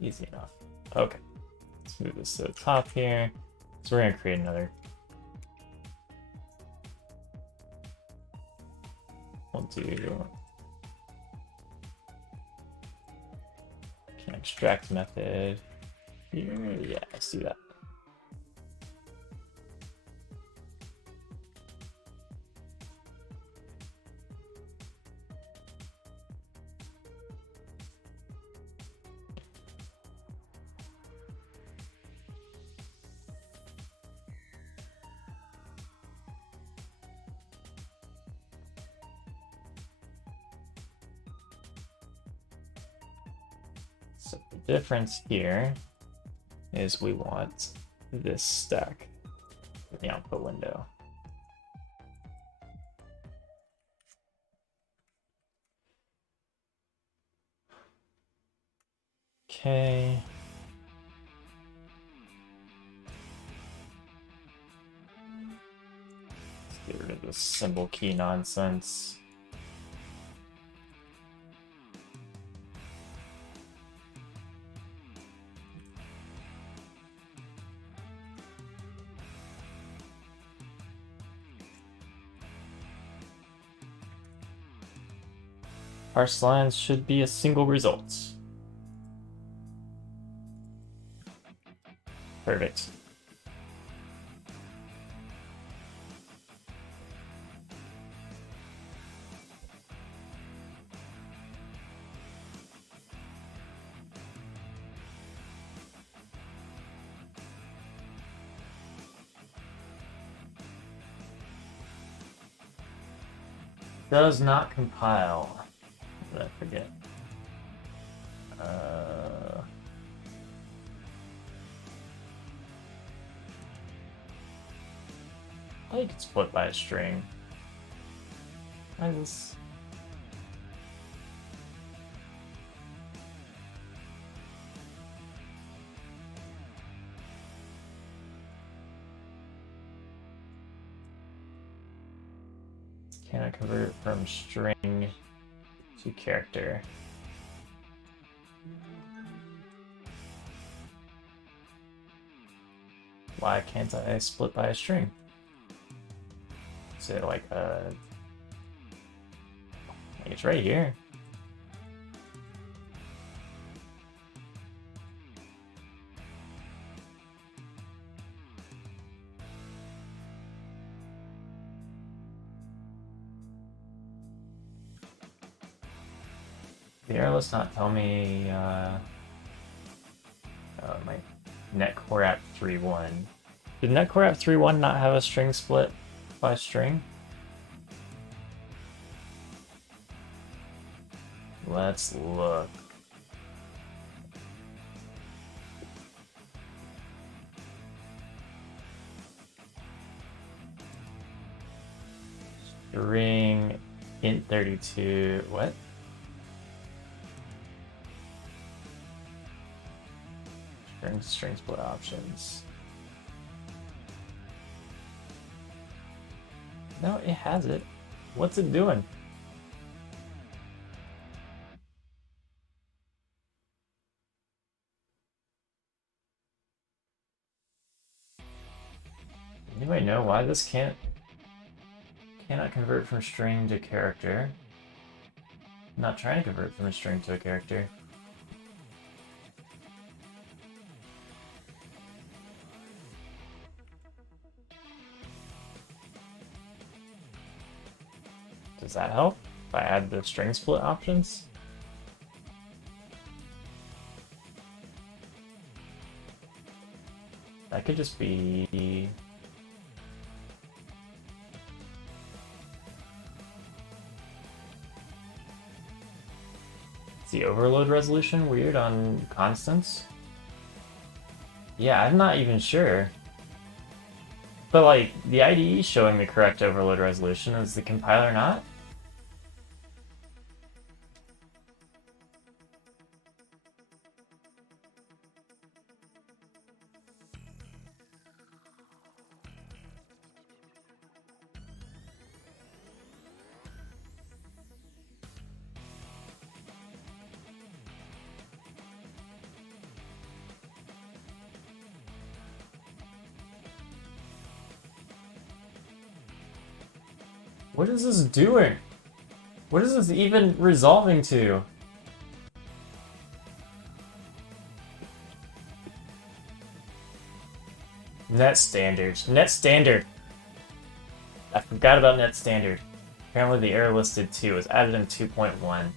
Easy enough. Okay, let's move this to the top here. So we're gonna create another. We'll do can extract method here. Yeah, let's do that. So the difference here is we want this stack in the output window. Okay. Let's get rid of this symbol key nonsense. Parse lines should be a single result. Perfect. Does not compile. What did I forget? Oh, you can split by a string. Why is this? Can I convert it from string to character? Why can't I split by a string? Is it like it's right here. The error let's not tell me my netcore app 3.1. Did netcore app 3.1 not have a string split by string? Let's look. String int32. What? String string split options. No, it has it. What's it doing? Anybody know why this cannot convert from string to character? I'm not trying to convert from a string to a character. Does that help if I add the string split options? That could just be... Is the overload resolution weird on constants? Yeah, I'm not even sure. But like, the IDE is showing the correct overload resolution. Is the compiler not? What is this doing? What is this even resolving to? Net standards. Net standard. I forgot about net standard. Apparently the error listed 2 was added in 2.1.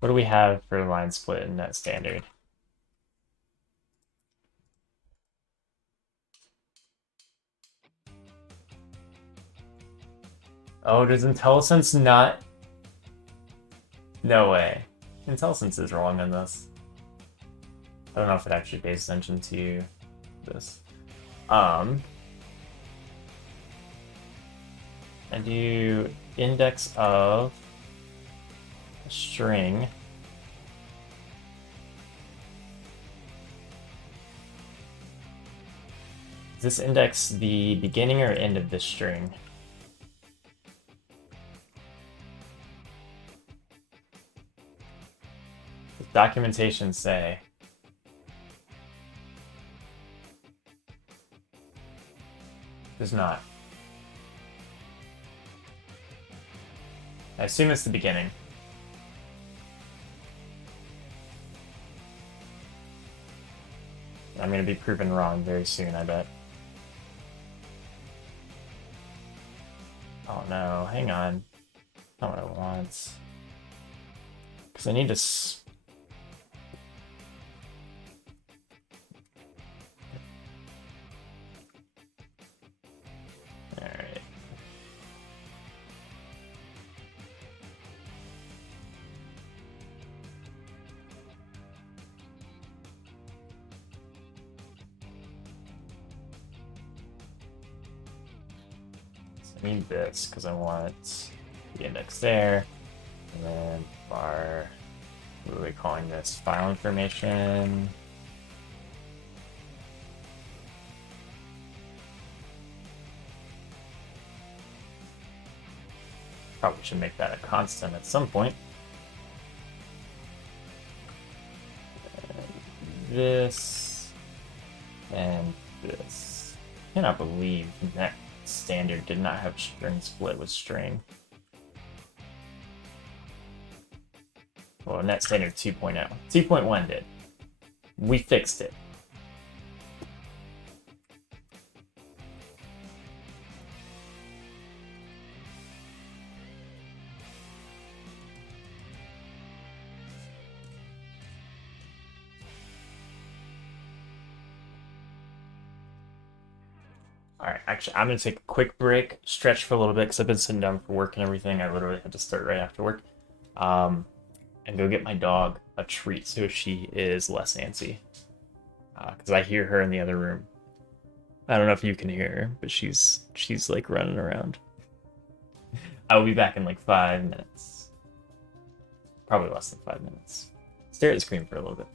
What do we have for line split in net standard? Oh, does IntelliSense not? No way. IntelliSense is wrong on this. I don't know if it actually pays attention to this. I do index of a string. Is this index the beginning or end of this string? Does documentation say? Does not. I assume it's the beginning. I'm going to be proven wrong very soon, I bet. Oh no, hang on. Not what I want. Because I need to... Alright. I need this because I want the index there, and then bar, what are we calling this? File information. Probably should make that a constant at some point. And this and this. I cannot believe that standard did not have string split with string. Well, net standard 2.0. 2.1 did. We fixed it. Alright, actually, I'm going to take a quick break, stretch for a little bit, because I've been sitting down for work and everything. I literally had to start right after work. And go get my dog a treat so she is less antsy. Because I hear her in the other room. I don't know if you can hear her, but she's like running around. I will be back in like 5 minutes. Probably less than 5 minutes. Stare at the screen for a little bit.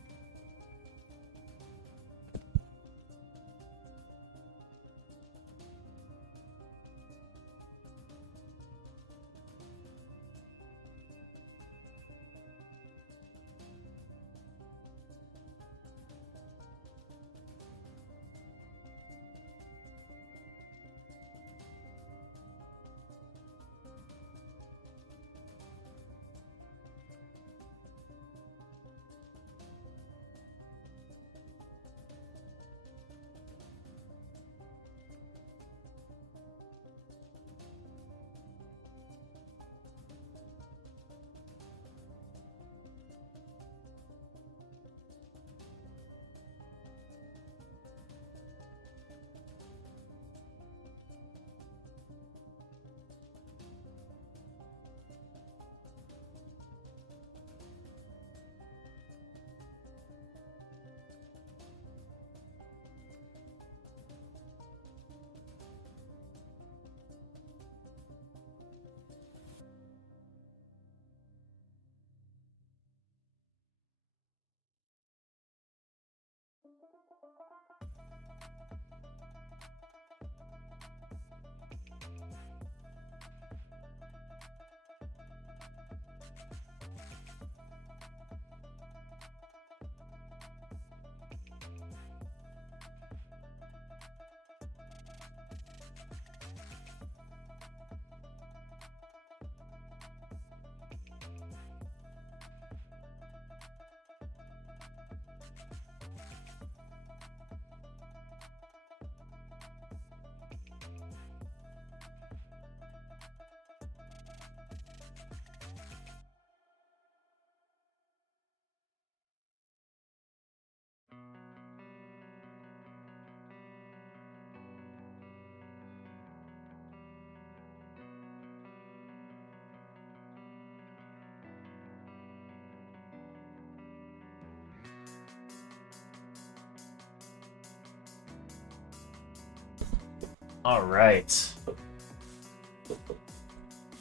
All right.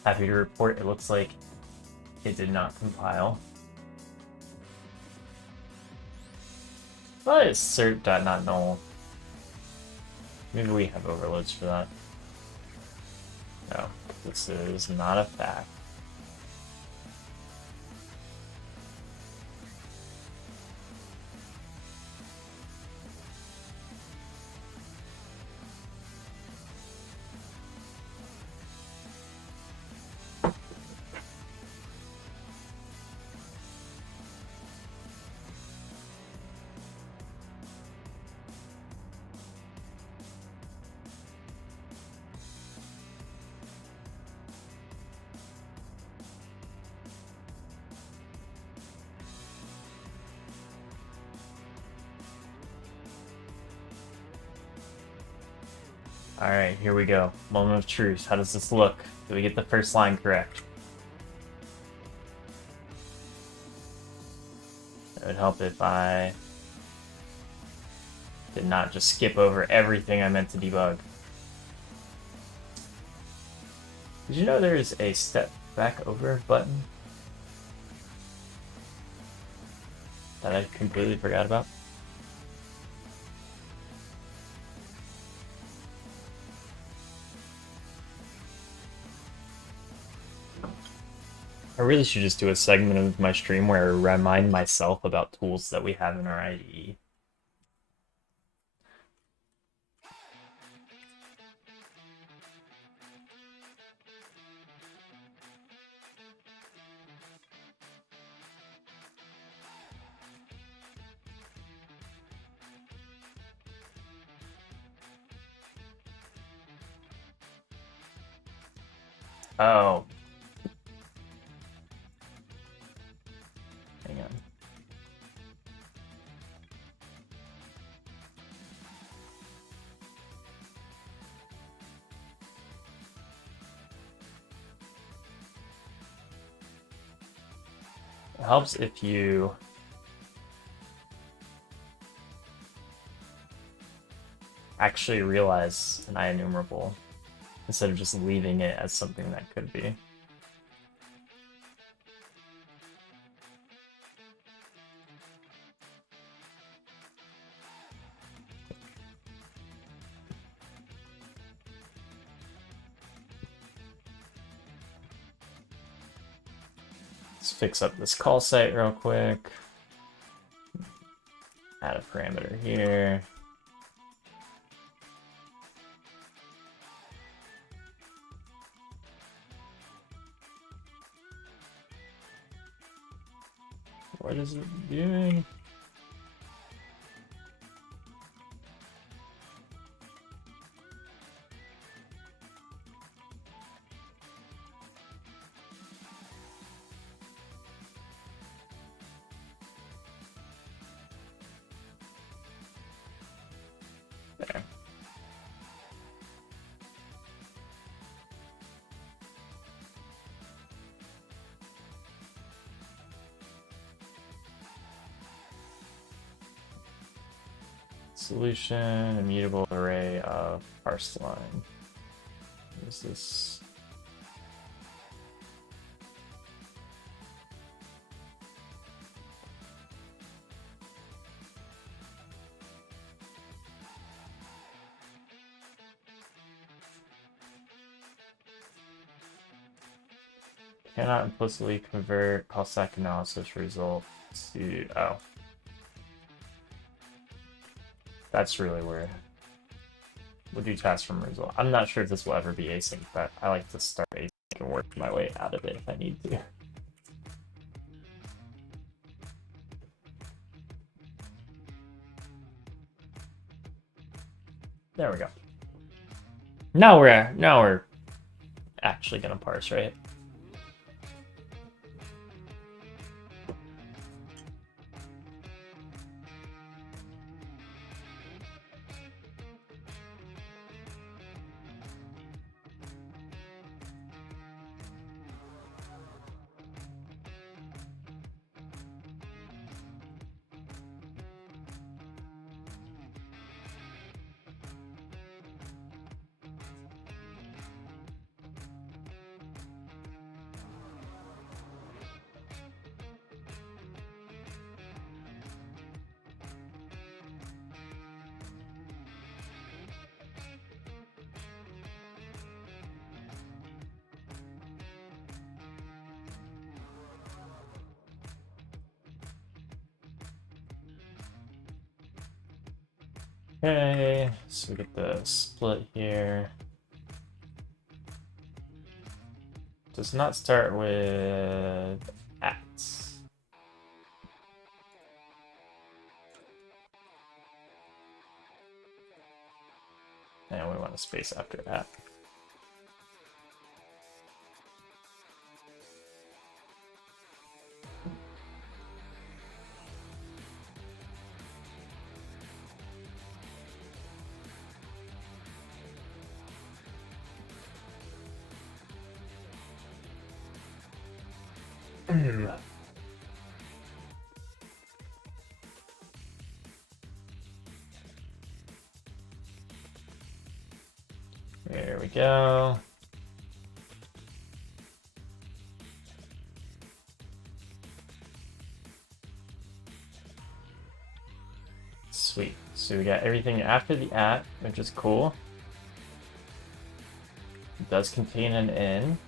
Happy to report it looks like it did not compile. But it's cert.not-null. Maybe we have overloads for that. No, this is not a fact. Alright, here we go. Moment of truth. How does this look? Do we get the first line correct? It would help if I did not just skip over everything I meant to debug. Did you know there's a step back over button that I completely forgot about? I really should just do a segment of my stream where I remind myself about tools that we have in our IDE. Oh. Hang on. It helps if you actually realize an IEnumerable instead of just leaving it as something that could be. Let's fix up this call site real quick. Add a parameter here. What is it doing? There. Solution, immutable array of parse line. What is this? Cannot implicitly convert call stack analysis result to, oh. That's really weird. We'll do task from result. I'm not sure if this will ever be async, but I like to start async and work my way out of it if I need to. There we go. Now we're actually gonna parse, right? Okay, so we get the split here. Does not start with at. And we want a space after at. There we go. Sweet. So we got everything after the at, which is cool. It does contain an in.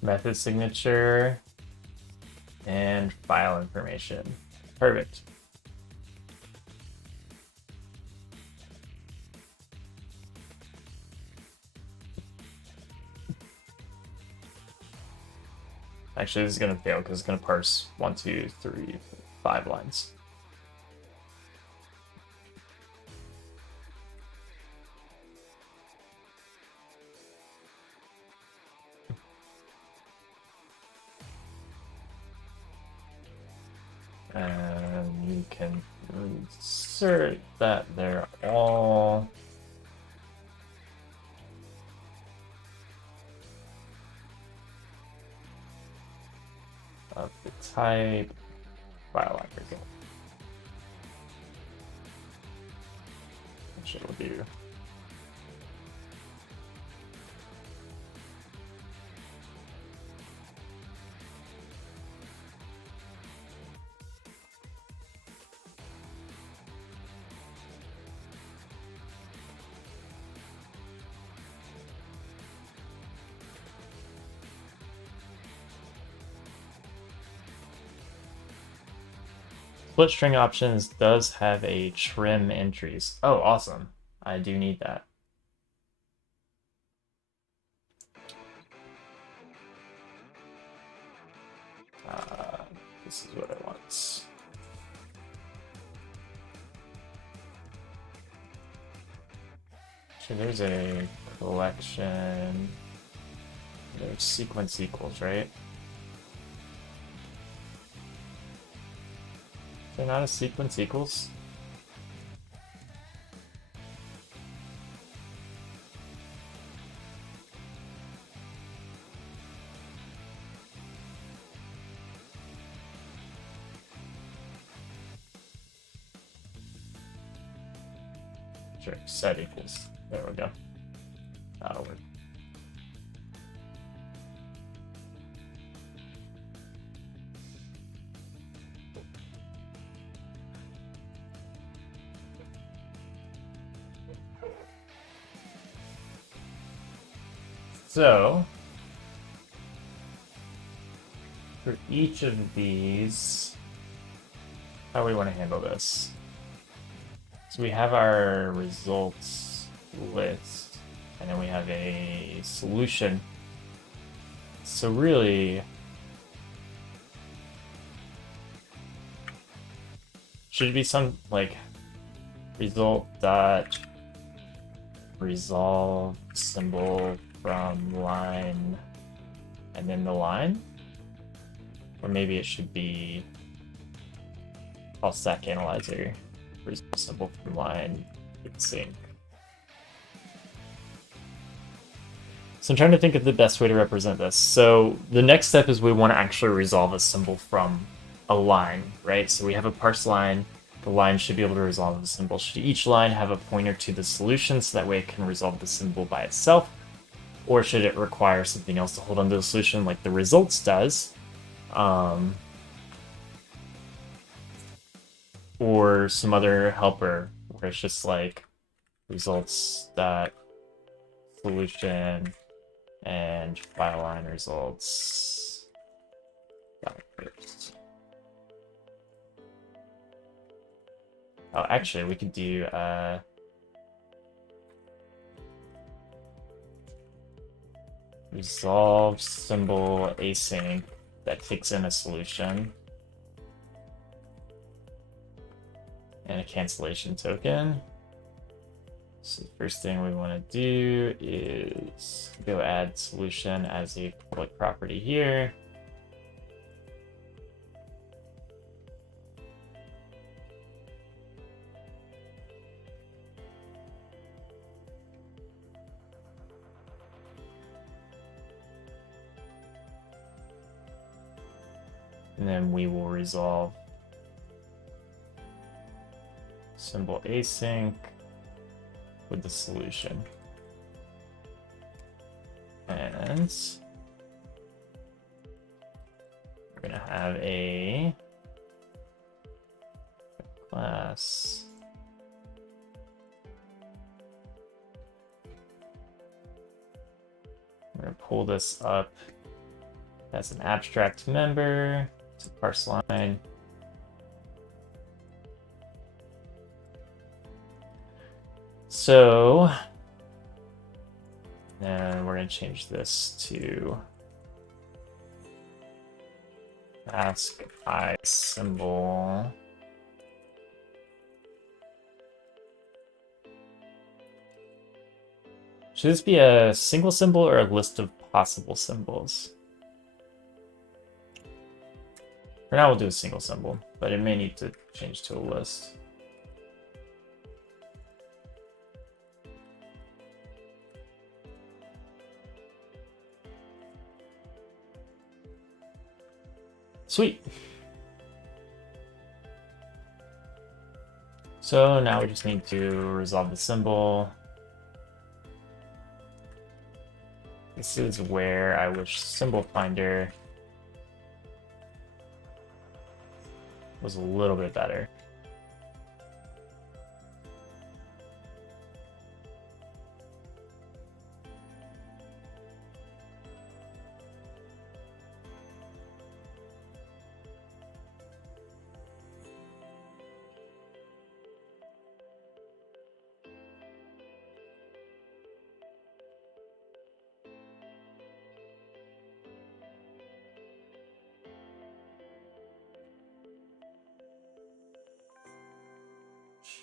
Method signature and file information. Perfect. Actually, this is going to fail because it's going to parse 1, 2, 3, 5 lines. And you can insert that they're all of the type file aggregate, which it'll do. split string options does have a trim entries. Oh, awesome. I do need that. This is what I want. So there's a collection. There's sequence equals, right? Is there not a sequence equals? Sure, set equals. There we go. That'll work. So, for each of these, how do we want to handle this? So we have our results list, and then we have a solution. So really, should be some like result dot resolve symbol from line and then the line, or maybe it should be all stack analyzer resolve symbol from line sync. So I'm trying to think of the best way to represent this. So the next step is we want to actually resolve a symbol from a line, right? So we have a parse line. The line should be able to resolve the symbol. Should each line have a pointer to the solution so that way it can resolve the symbol by itself? Or should it require something else to hold onto the solution like the results does? Or some other helper where it's just like results dot solution and file line results dot first. Oh, actually, we could do resolve symbol async that takes in a solution and a cancellation token. So the first thing we want to do is go add solution as a public property here. And then we will resolve symbol async with the solution. And we're going to have a class I'm going to pull this up as an abstract member to parse line. So then we're going to change this to ask I symbol. Should this be a single symbol or a list of possible symbols? For now, we'll do a single symbol, but it may need to change to a list. Sweet. So now we just need to resolve the symbol. This is where I wish symbol finder was a little bit better.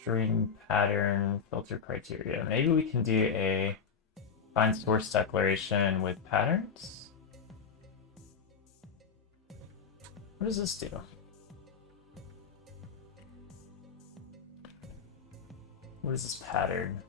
string pattern filter criteria. Maybe we can do a find source declaration with patterns. What does this do? What is this pattern?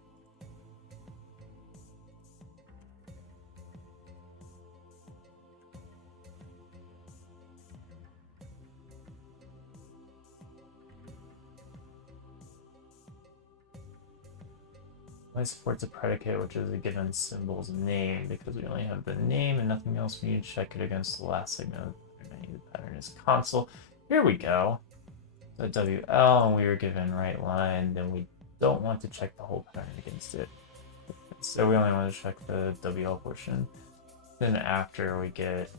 Only supports a predicate, which is a given symbol's name. Because we only have the name and nothing else, we need to check it against the last segment. The pattern is console. Here we go. So WL, and we were given right line, then we don't want to check the whole pattern against it. So we only want to check the WL portion. Then after we get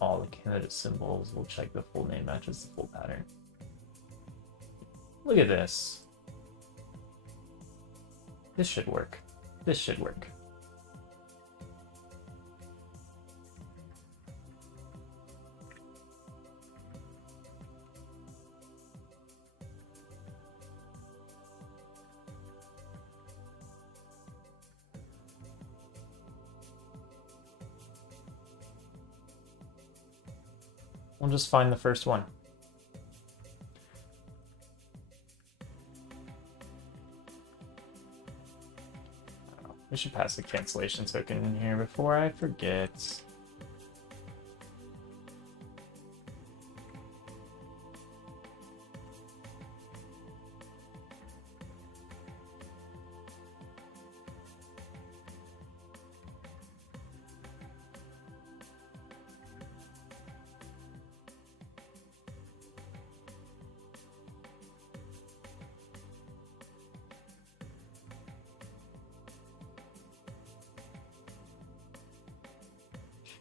all the candidate symbols, we'll check the full name matches the full pattern. Look at this. This should work. This should work. We'll just find the first one. We should pass the cancellation token in here before I forget.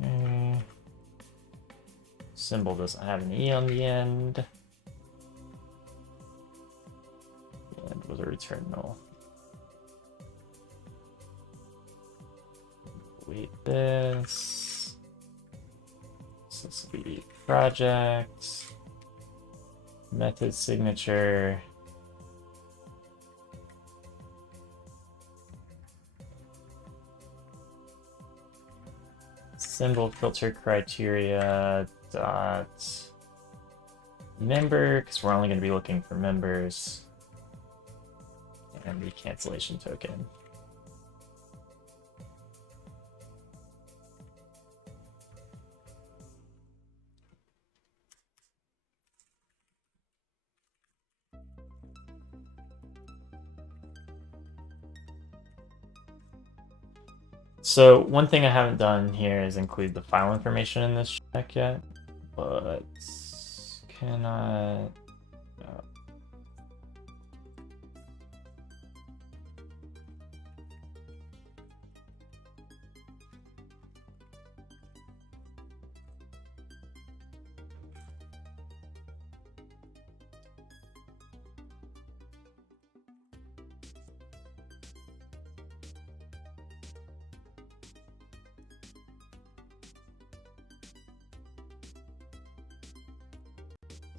Okay. Symbol doesn't have an E on the end. The end was a return null. Delete this. So this will be project. Method signature. Symbol filter criteria dot member, because we're only going to be looking for members, and the cancellation token. So one thing I haven't done here is include the file information in this check yet, but can I?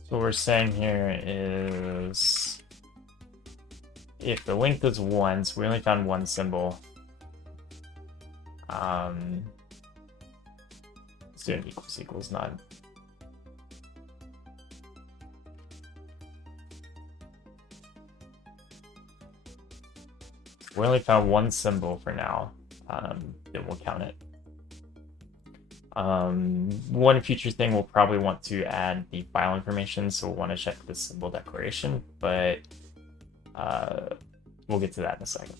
So what we're saying here is if the length is 1, so we only found one symbol. Let's do an equals not. We only found one symbol for now, then we'll count it. One future thing we'll probably want to add the file information, so we'll want to check the symbol declaration, but we'll get to that in a second.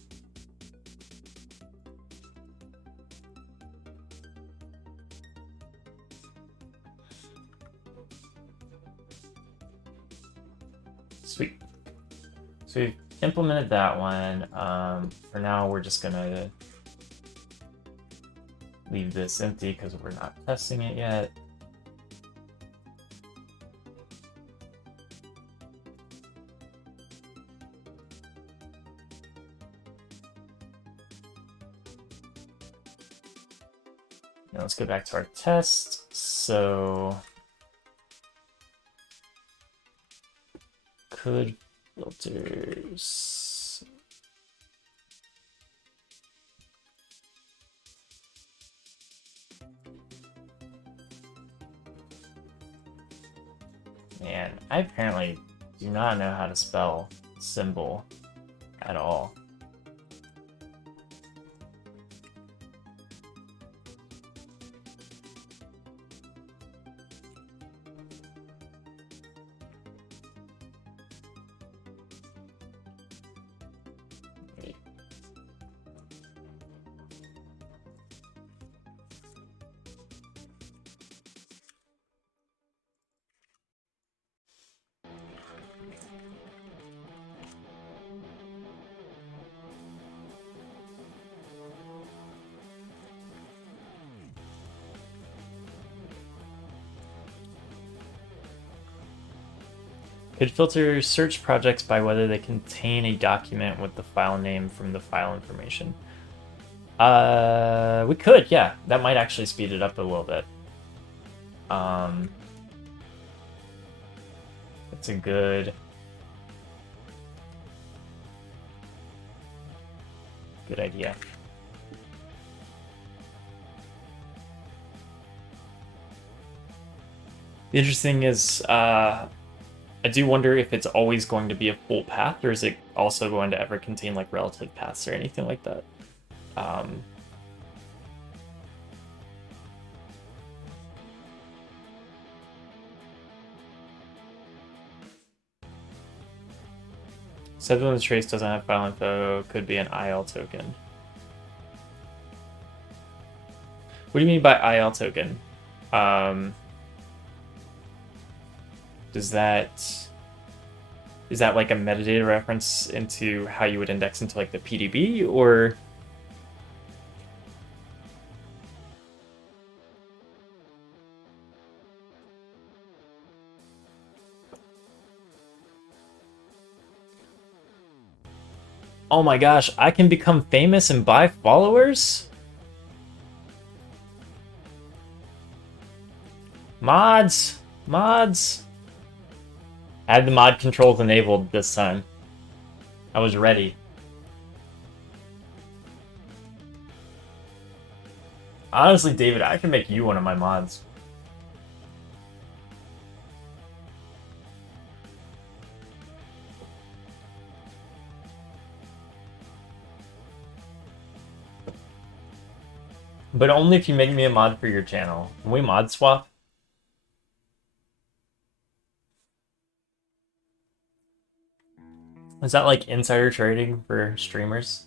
Sweet. So we've implemented that one. For now, we're just gonna leave this empty because we're not testing it yet. Now let's go back to our test. So could Filters. Man, I apparently do not know how to spell symbol at all. Could filter search projects by whether they contain a document with the file name from the file information. We could, yeah. That might actually speed it up a little bit. It's a good idea. The interesting is, I do wonder if it's always going to be a full path, or is it also going to ever contain like relative paths or anything like that? When the trace doesn't have file info, could be an IL token. What do you mean by IL token? Is that like a metadata reference into how you would index into like the PDB, or? Oh my gosh, I can become famous and buy followers? Mods! Mods! I had the mod controls enabled this time. I was ready. Honestly, David, I can make you one of my mods. But only if you make me a mod for your channel. Can we mod swap? Is that like insider trading for streamers?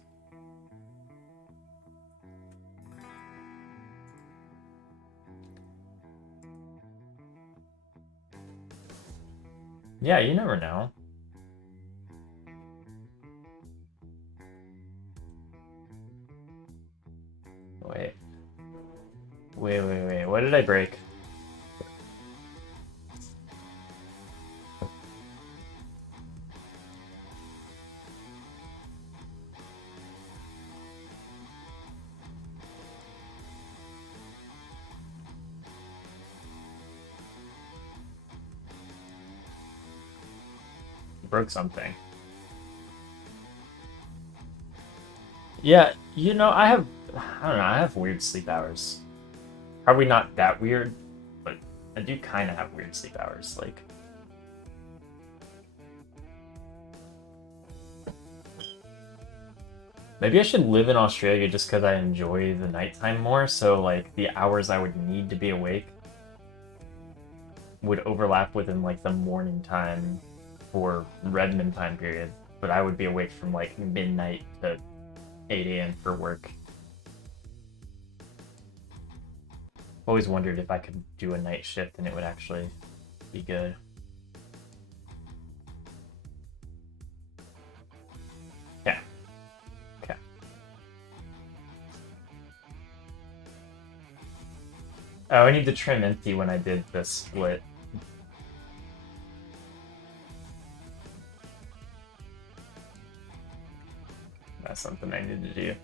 Yeah, you never know. Wait. What did I break? Broke something. Yeah, you know, I don't know, I have weird sleep hours. Probably not that weird, but I do kind of have weird sleep hours, like. Maybe I should live in Australia just because I enjoy the nighttime more, so like the hours I would need to be awake would overlap within like the morning time for Redmond time period, but I would be awake from like midnight to 8 a.m. for work. Always wondered if I could do a night shift and it would actually be good. Yeah. Okay. Oh, I need to trim empty when I did the split. That's something I need to do.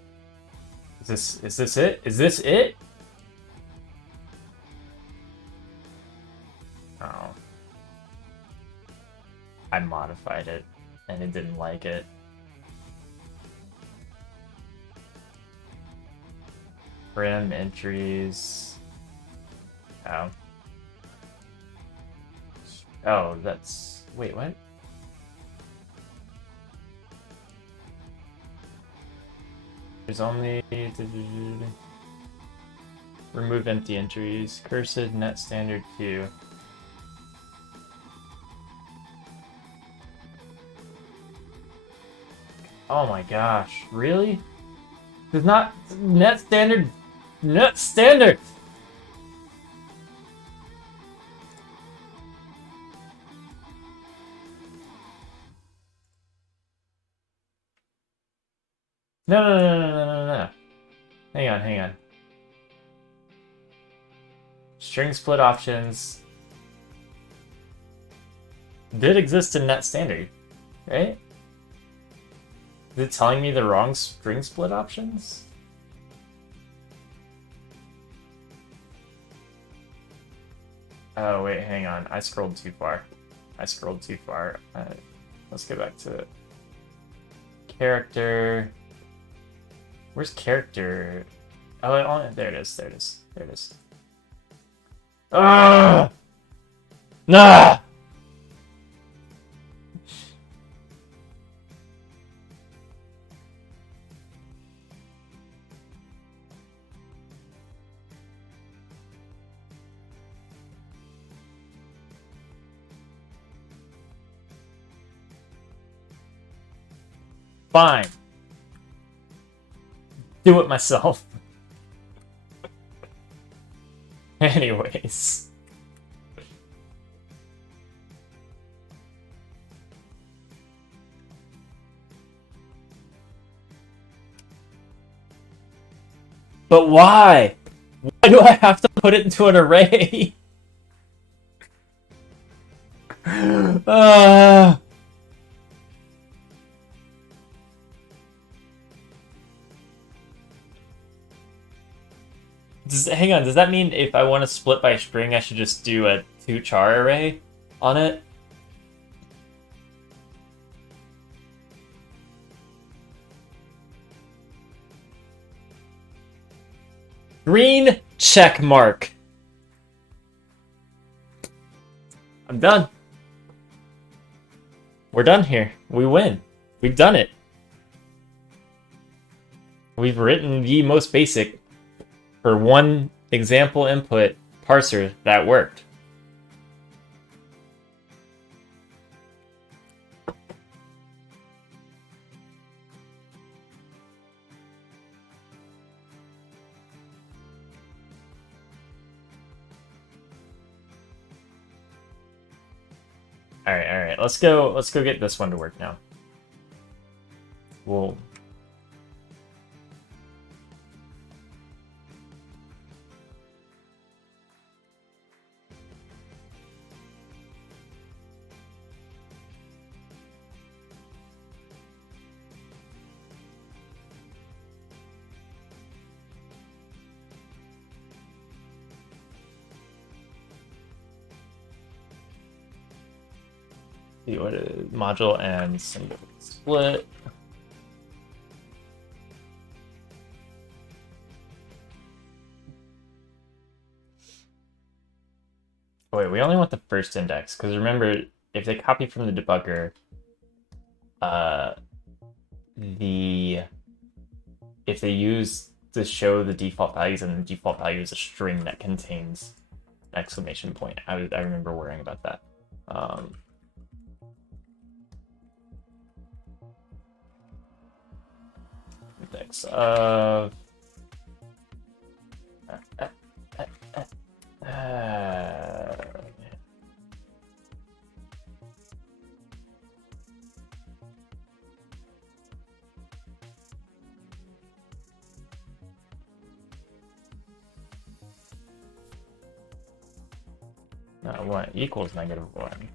Is this it? Is this it? Oh. I modified it. and it didn't like it. Random entries. Oh. Oh, that's... Wait, what? There's only... Remove empty entries. Cursed net standard queue. Oh my gosh, really? There's not net standard. Net standard. No, no, no, no, no, no, no. Hang on, hang on. String split options did exist in net standard, right? Is it telling me the wrong string split options? Oh, wait, hang on. I scrolled too far. I scrolled too far. Let's go back to character. Where's character? Oh, there it is. There it is. There it is. Ah! Nah! Fine. Do it myself. Anyways. But why? Why do I have to put it into an array? Hang on, does that mean if I want to split by string, I should just do a 2-char array on it? Green check mark. I'm done. We're done here. We win. We've done it. We've written the most basic for one example input parser that worked. All right. Let's go get this one to work now. We'll see what is module and symbol split. Oh, wait, we only want the first index, because remember, if they copy from the debugger, if they use to show the default values, and the default value is a string that contains an exclamation point. I remember worrying about that. Index of no, 1 equals -1.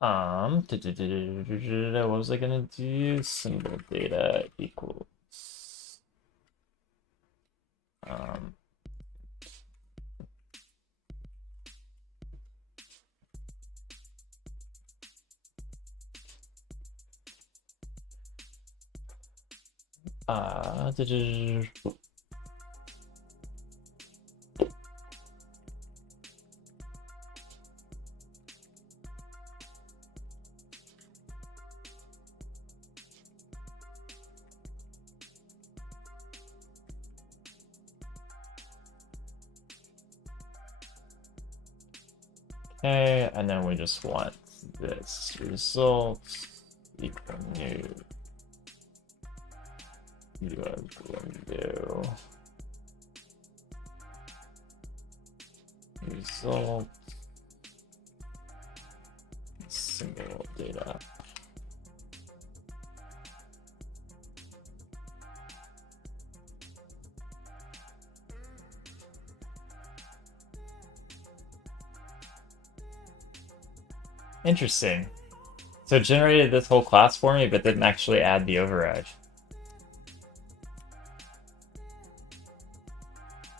What was I gonna do? Symbol data equals um uh okay, and then we just want this results equal new window result symbol data. Interesting. So it generated this whole class for me, but didn't actually add the override.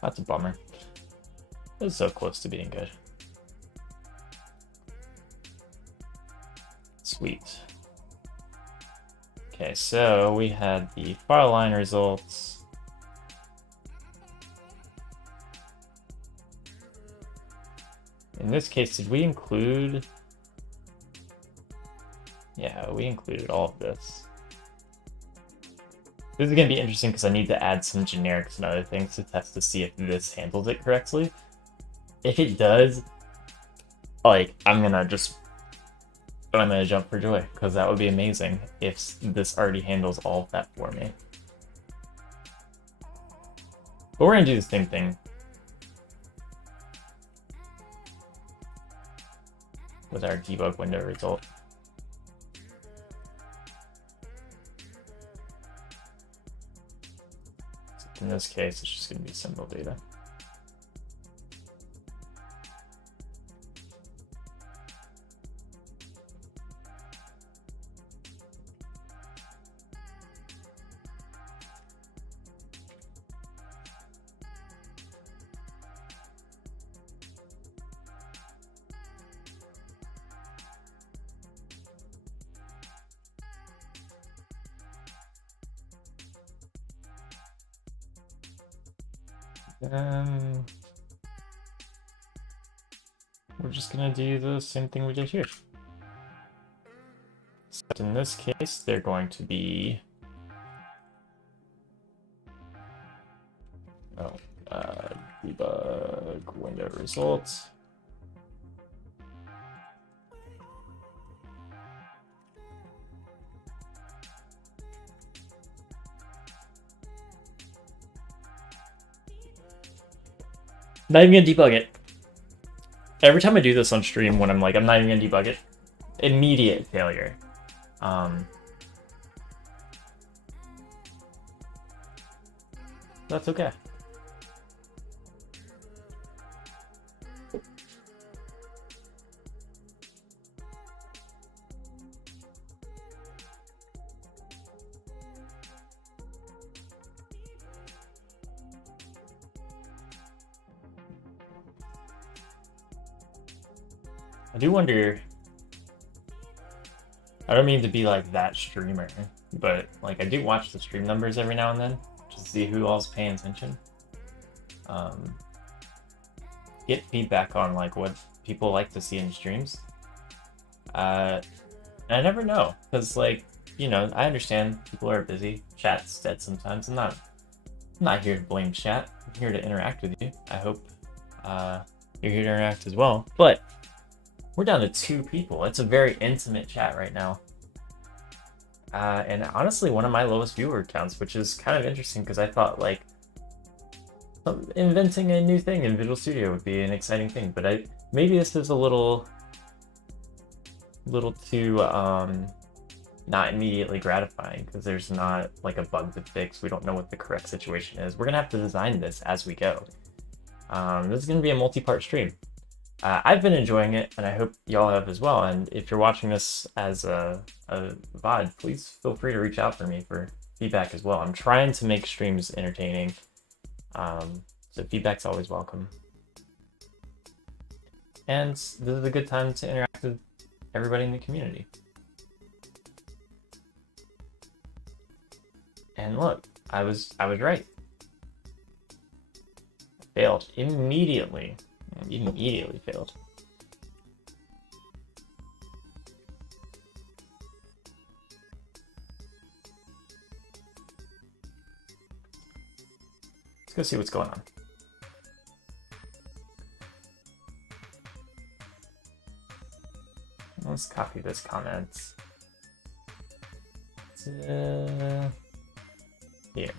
That's a bummer. It's so close to being good. Sweet. Okay, so we had the file line results. In this case, did we include... Yeah, we included all of this. This is going to be interesting because I need to add some generics and other things to test to see if this handles it correctly. If it does, like, I'm gonna jump for joy, because that would be amazing if this already handles all of that for me. But we're gonna do the same thing with our debug window result. In this case, it's just going to be symbol data. Then we're just gonna do the same thing we did here. Except in this case, they're going to be debug window results. Not even gonna debug it. Every time I do this on stream, when I'm like, I'm not even gonna debug it, immediate failure. That's okay. I do wonder, I don't mean to be like that streamer, but like I do watch the stream numbers every now and then just to see who all's paying attention. Get feedback on like what people like to see in streams. And I never know, because like, you know, I understand people are busy, chat's dead sometimes. I'm not here to blame chat. I'm here to interact with you. I hope you're here to interact as well. But we're down to 2 people. It's a very intimate chat right now. And honestly, one of my lowest viewer counts, which is kind of interesting because I thought like inventing a new thing in Visual Studio would be an exciting thing. But maybe this is a little too not immediately gratifying because there's not like a bug to fix. We don't know what the correct situation is. We're gonna have to design this as we go. This is gonna be a multi-part stream. I've been enjoying it, and I hope y'all have as well. And if you're watching this as a VOD, please feel free to reach out for me for feedback as well. I'm trying to make streams entertaining, so feedback's always welcome. And this is a good time to interact with everybody in the community. And look, I was right. Failed immediately. Immediately failed. Let's go see what's going on. Let's copy this comment. Here.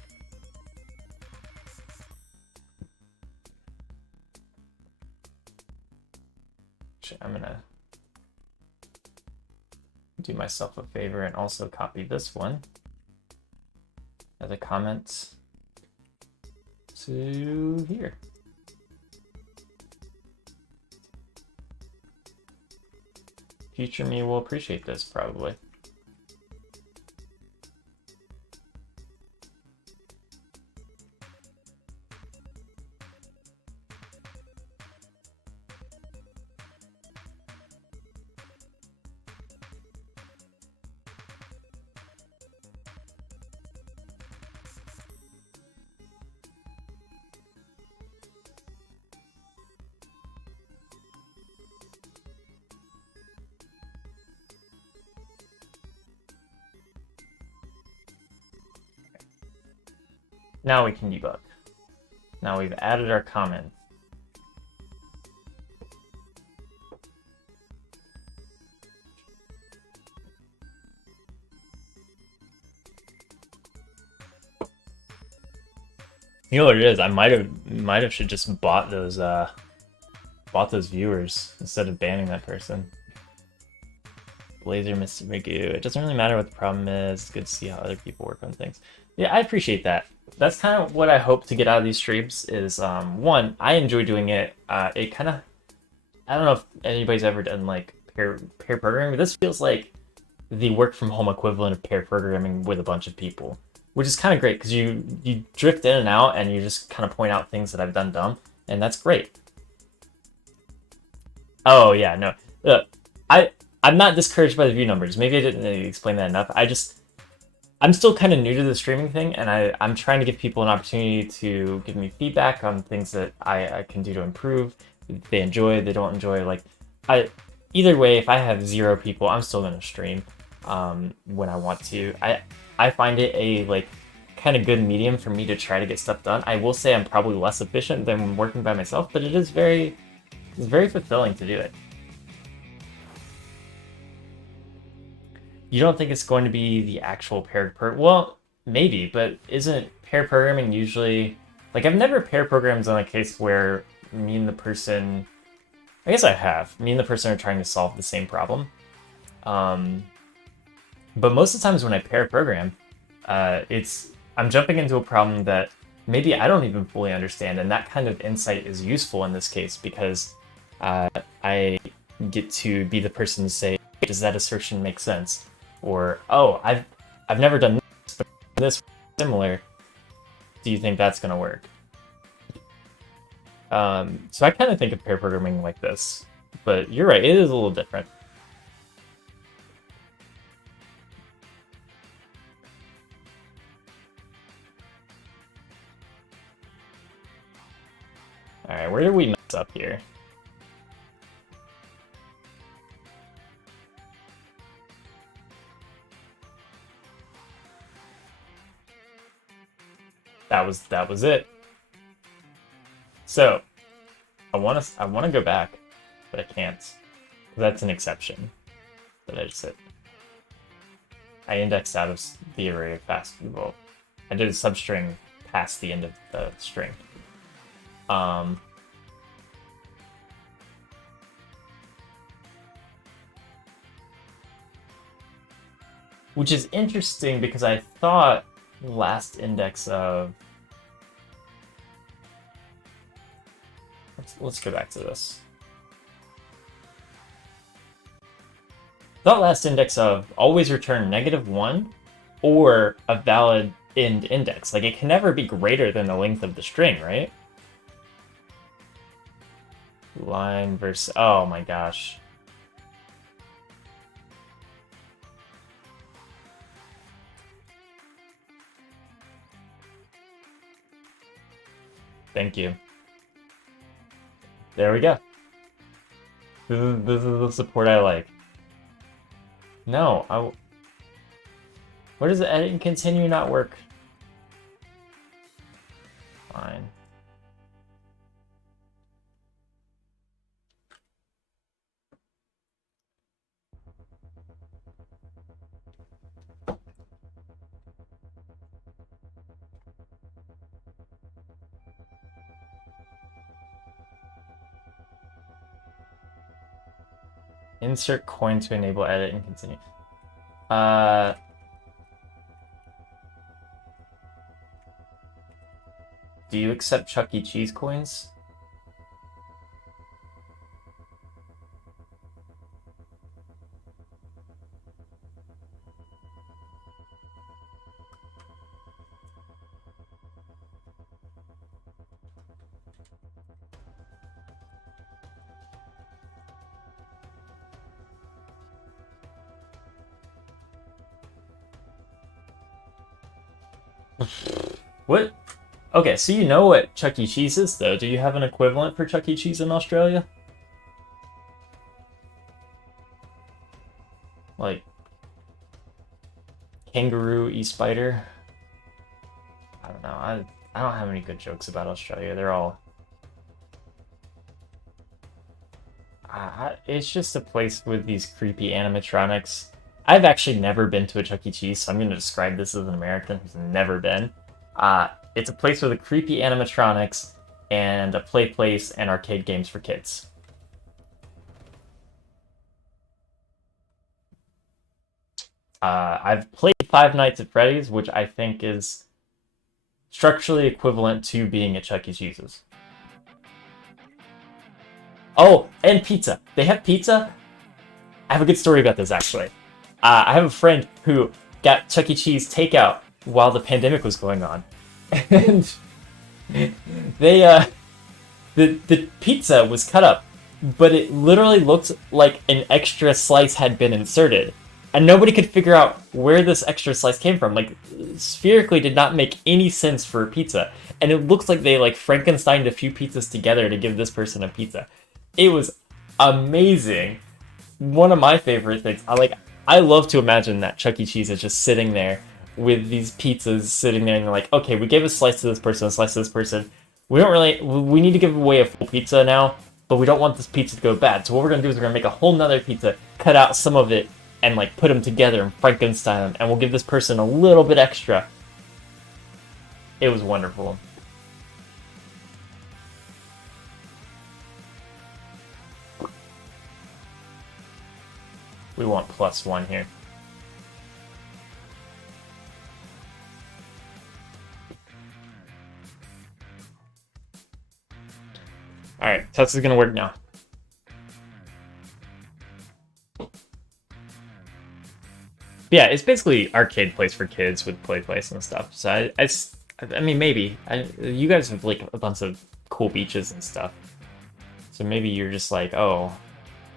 I'm gonna do myself a favor and also copy this one as a comment to here. Future me will appreciate this probably. Now we can debug. Now we've added our comments. You know what it is? I might have should just bought those viewers instead of banning that person. Blazer Mr. Magoo. It doesn't really matter what the problem is. It's good to see how other people work on things. Yeah, I appreciate that. That's kind of what I hope to get out of these streams is, one, I enjoy doing it. It kind of, I don't know if anybody's ever done like pair programming, but this feels like the work from home equivalent of pair programming with a bunch of people, which is kind of great because you drift in and out and you just kind of point out things that I've done dumb, and that's great. Oh yeah, no, look, I'm not discouraged by the view numbers. Maybe I didn't explain that enough. I'm still kind of new to the streaming thing, and I'm trying to give people an opportunity to give me feedback on things that I can do to improve. They enjoy, they don't enjoy. Like, either way, if I have 0 people, I'm still gonna stream when I want to. I find it a like kind of good medium for me to try to get stuff done. I will say I'm probably less efficient than working by myself, but it's very fulfilling to do it. You don't think it's going to be the actual paired well, maybe, but isn't pair programming usually like I've never pair programmed on a case where me and the person, I guess I have, me and the person are trying to solve the same problem. But most of the times when I pair program, I'm jumping into a problem that maybe I don't even fully understand, and that kind of insight is useful in this case because I get to be the person to say, does that assertion make sense? Or, oh, I've never done this, but this similar. Do you think that's gonna work? So I kind of think of pair programming like this, but you're right, it is a little different. All right, where did we mess up here? That was it. So I want to go back, but I can't. That's an exception that I just hit. I indexed out of the array fast. Well, I did a substring past the end of the string. Which is interesting because I thought last index of... Let's go back to this. Thought last index of always return -1 or a valid end index. Like it can never be greater than the length of the string, right? Line versus, oh my gosh. Thank you. There we go. This is the support I like. No, where does the edit and continue not work? Fine. Insert coin to enable edit and continue. Do you accept Chuck E. Cheese coins? What? Okay, so you know what Chuck E. Cheese is, though. Do you have an equivalent for Chuck E. Cheese in Australia? Like kangaroo e-spider? I don't know. I don't have any good jokes about Australia. They're all it's just a place with these creepy animatronics. I've actually never been to a Chuck E. Cheese, so I'm going to describe this as an American who's never been. It's a place with the creepy animatronics and a play place and arcade games for kids. I've played Five Nights at Freddy's, which I think is structurally equivalent to being at Chuck E. Cheese's. Oh, and pizza. They have pizza. I have a good story about this, actually. I have a friend who got Chuck E. Cheese takeout while the pandemic was going on. And they, the pizza was cut up, but it literally looked like an extra slice had been inserted. And nobody could figure out where this extra slice came from. Like, spherically did not make any sense for a pizza. And it looks like they, like, Frankensteined a few pizzas together to give this person a pizza. It was amazing. One of my favorite things. I love to imagine that Chuck E. Cheese is just sitting there with these pizzas sitting there and they're like, okay, we gave a slice to this person, a slice to this person. We need to give away a full pizza now, but we don't want this pizza to go bad. So what we're going to do is we're going to make a whole nother pizza, cut out some of it, and like put them together and Frankenstein them, and we'll give this person a little bit extra. It was wonderful. We want +1 here. Alright, so this is gonna work now. Yeah, it's basically arcade place for kids with play place and stuff. So I mean, maybe. You guys have like a bunch of cool beaches and stuff. So maybe you're just like, oh,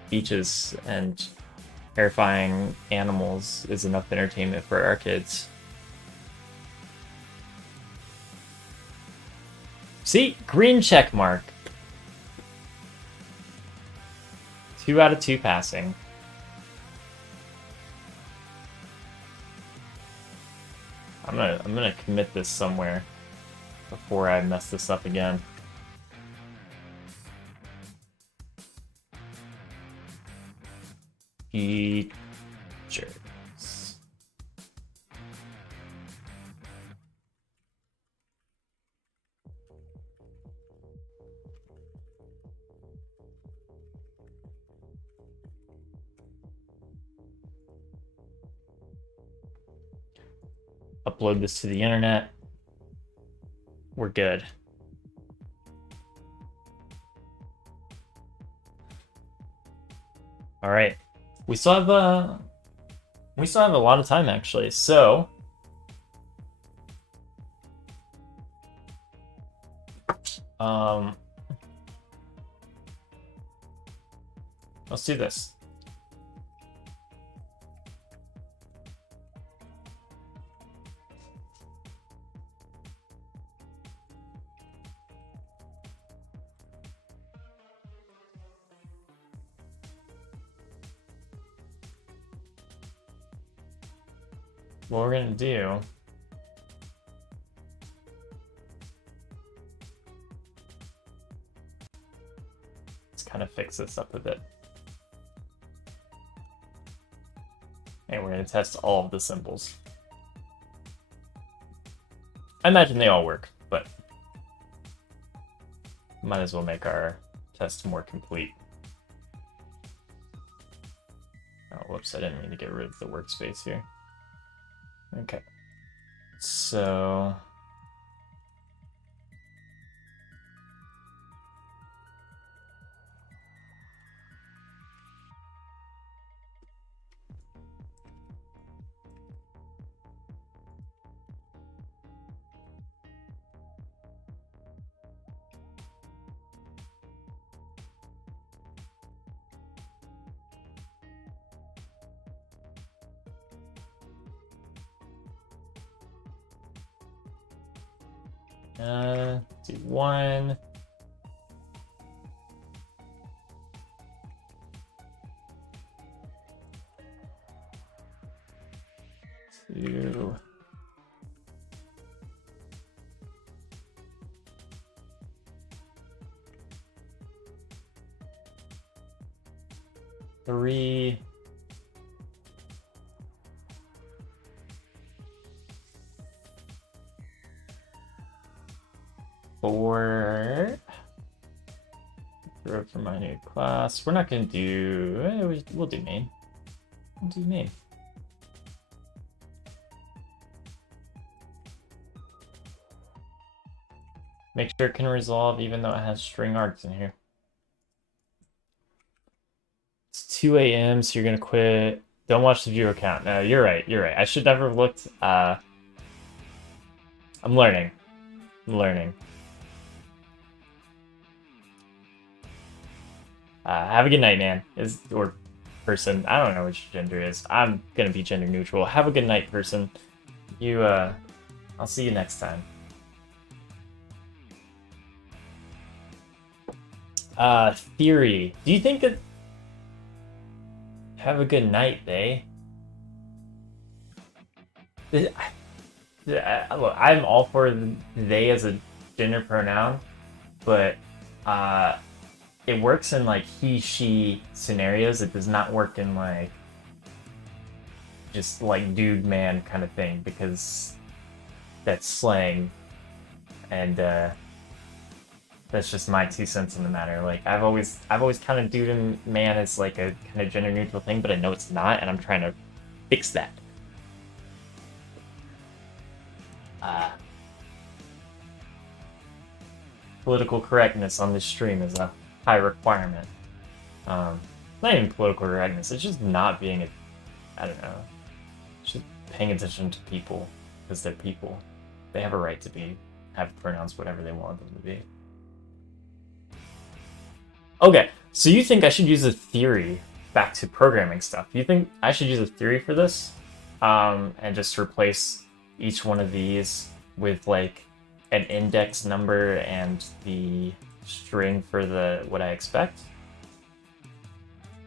beaches and terrifying animals is enough entertainment for our kids. See? Green check mark. 2 out of 2 passing. I'm gonna commit this somewhere before I mess this up again. Features. Upload this to the internet. We're good. All right. We still have a lot of time actually. So let's do this. What we're gonna do is kind of fix this up a bit. And we're gonna test all of the symbols. I imagine they all work, but might as well make our test more complete. Oh, whoops, I didn't mean to get rid of the workspace here. Okay, so do 1. 2. 3. 4. Throw for my new class. We're not gonna do. We'll do main. We'll do main. Make sure it can resolve even though it has string args in here. It's 2 a.m. so you're gonna quit. Don't watch the viewer count. No, you're right. You're right. I should never have looked. I'm learning. I'm learning. Have a good night, man. Or person. I don't know which gender is. I'm gonna be gender neutral. Have a good night, person. I'll see you next time. Theory. Do you think that... Have a good night, they? Look, I'm all for they as a gender pronoun, but it works in like he, she scenarios. It does not work in like just like dude, man kind of thing, because that's slang, and that's just my 2 cents in the matter. Like I've always kind of dude and man as like a kind of gender neutral thing, but I know it's not, and I'm trying to fix that. Political correctness on this stream is a high requirement. Not even political correctness, it's just not being I don't know, just paying attention to people, because they're people. They have a right to have pronouns whatever they want them to be. Okay, so you think I should use a theory back to programming stuff? You think I should use a theory for this? And just replace each one of these with like an index number and the string for what I expect?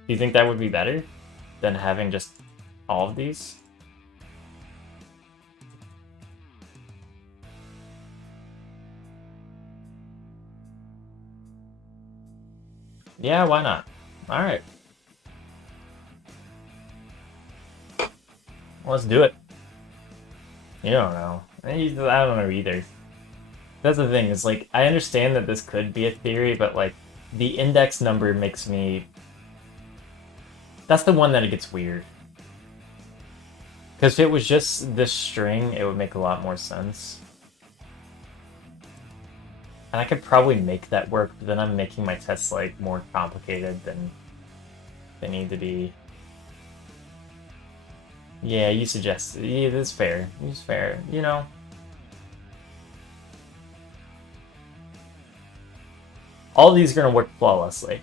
Do you think that would be better than having just all of these? Yeah, why not? All right. Let's do it. You don't know. I don't know either. That's the thing, is like, I understand that this could be a theory, but like, the index number makes me... That's the one that it gets weird. Because if it was just this string, it would make a lot more sense. And I could probably make that work, but then I'm making my tests like more complicated than they need to be. Yeah, you suggested. Yeah, that's fair. It's fair. You know, all of these are gonna work flawlessly.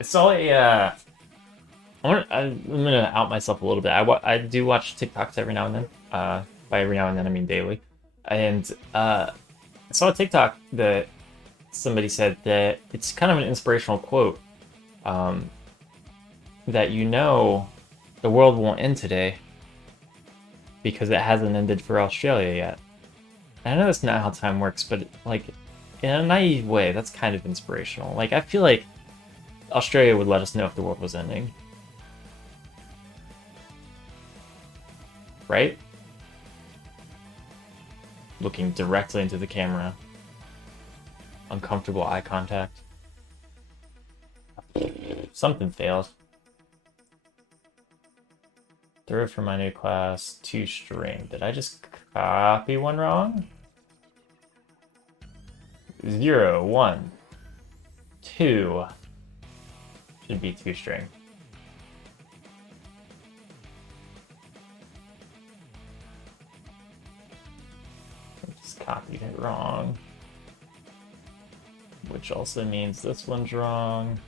I saw a. I'm gonna out myself a little bit. I do watch TikToks every now and then. By every now and then I mean daily. And I saw a TikTok that somebody said that it's kind of an inspirational quote. Um, that the world won't end today because it hasn't ended for Australia yet. And I know that's not how time works, but like in a naive way, that's kind of inspirational. Like I feel like Australia would let us know if the world was ending, right? Looking directly into the camera, uncomfortable eye contact. Something failed. Third for my new class, 2 string. Did I just copy one wrong? 0, 1, 2. Should be 2 string. I just copied it wrong. Which also means this one's wrong.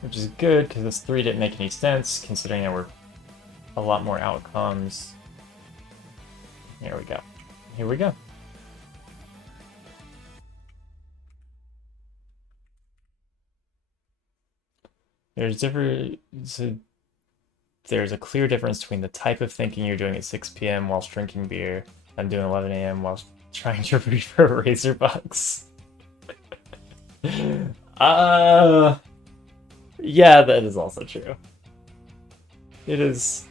Which is good, because this 3 didn't make any sense, considering there were a lot more outcomes. Here we go. Here we go. There's a clear difference between the type of thinking you're doing at 6 p.m. whilst drinking beer and doing 11 a.m. whilst trying to read for razor bugs. Yeah, that is also true. It is,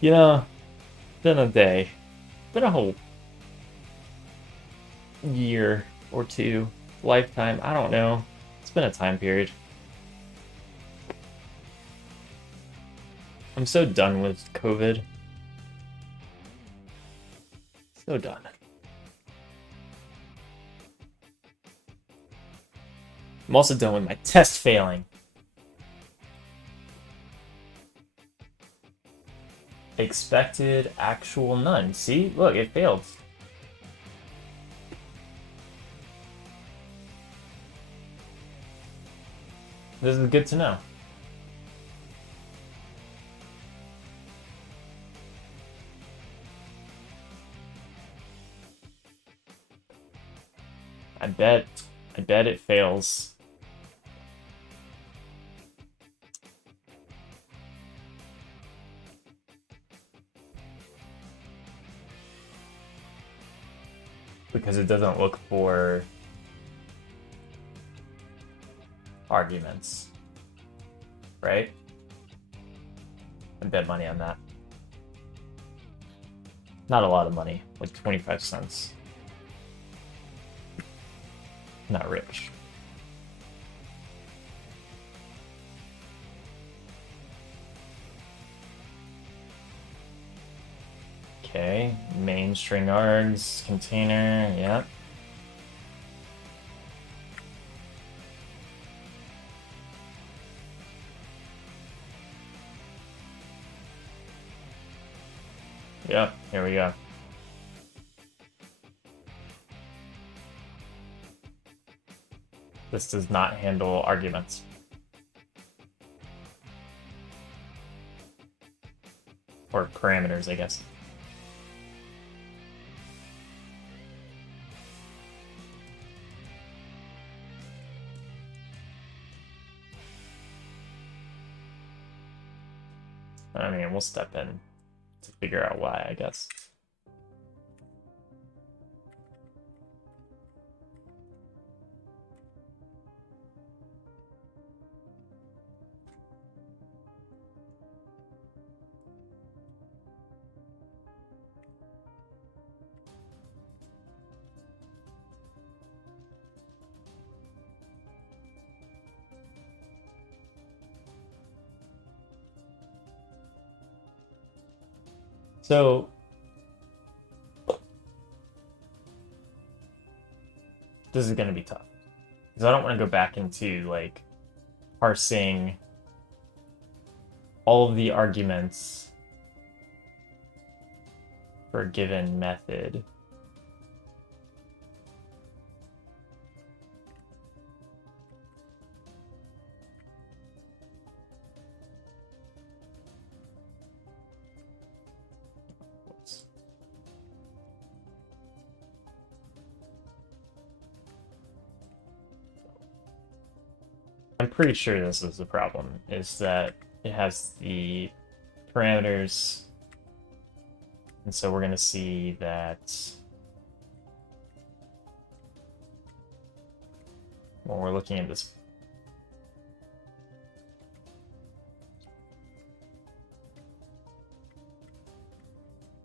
been a day, been a whole year or two, lifetime, I don't know. It's been a time period. I'm so done with COVID. So done. I'm also done with my test failing. Expected, actual, none. See? Look, it failed. This is good to know. I bet it fails. Because it doesn't look for arguments, right? I bet money on that. Not a lot of money, like 25 cents. Not rich. Okay, main string args, container, yeah. Yep, here we go. This does not handle arguments. Or parameters, I guess. I mean, we'll step in to figure out why, I guess. So this is going to be tough because I don't want to go back into like parsing all of the arguments for a given method. I'm pretty sure this is the problem, is that it has the parameters, and so we're going to see that when we're looking at this.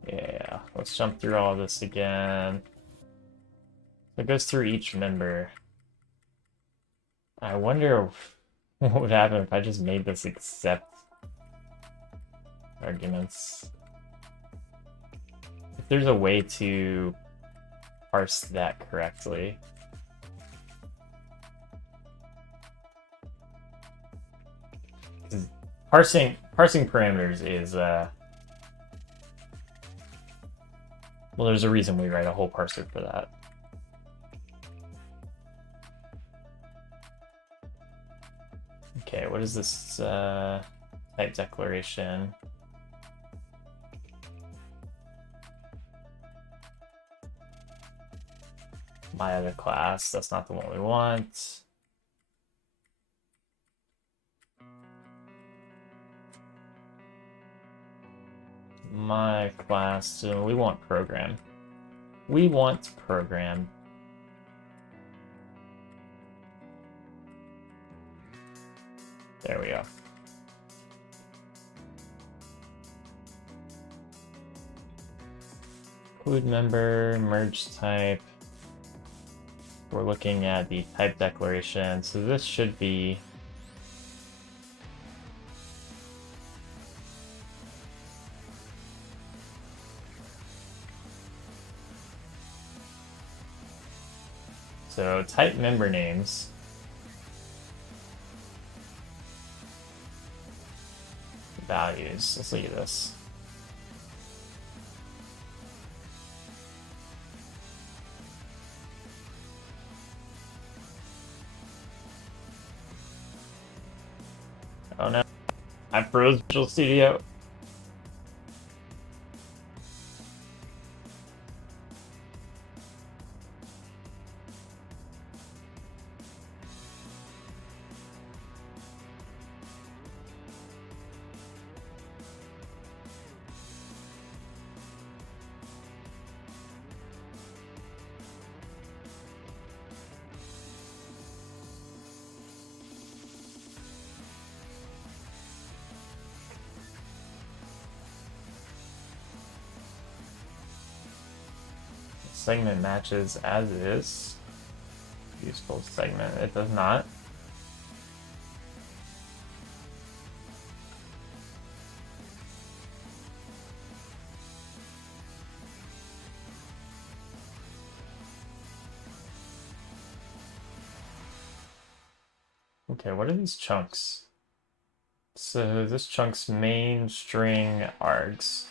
Yeah, let's jump through all this again. It goes through each member. I wonder what would happen if I just made this accept arguments. If there's a way to parse that correctly. Parsing parameters is well, there's a reason we write a whole parser for that. Okay, what is this type declaration? My other class, that's not the one we want. My class, so we want program. We want program. There we go. Include member, merge type. We're looking at the type declaration. So this should be so type member names. Values. Let's look at this. Oh no, I froze Visual Studio. Segment matches as is. Useful segment. It does not. Okay, what are these chunks? So this chunk's main string args.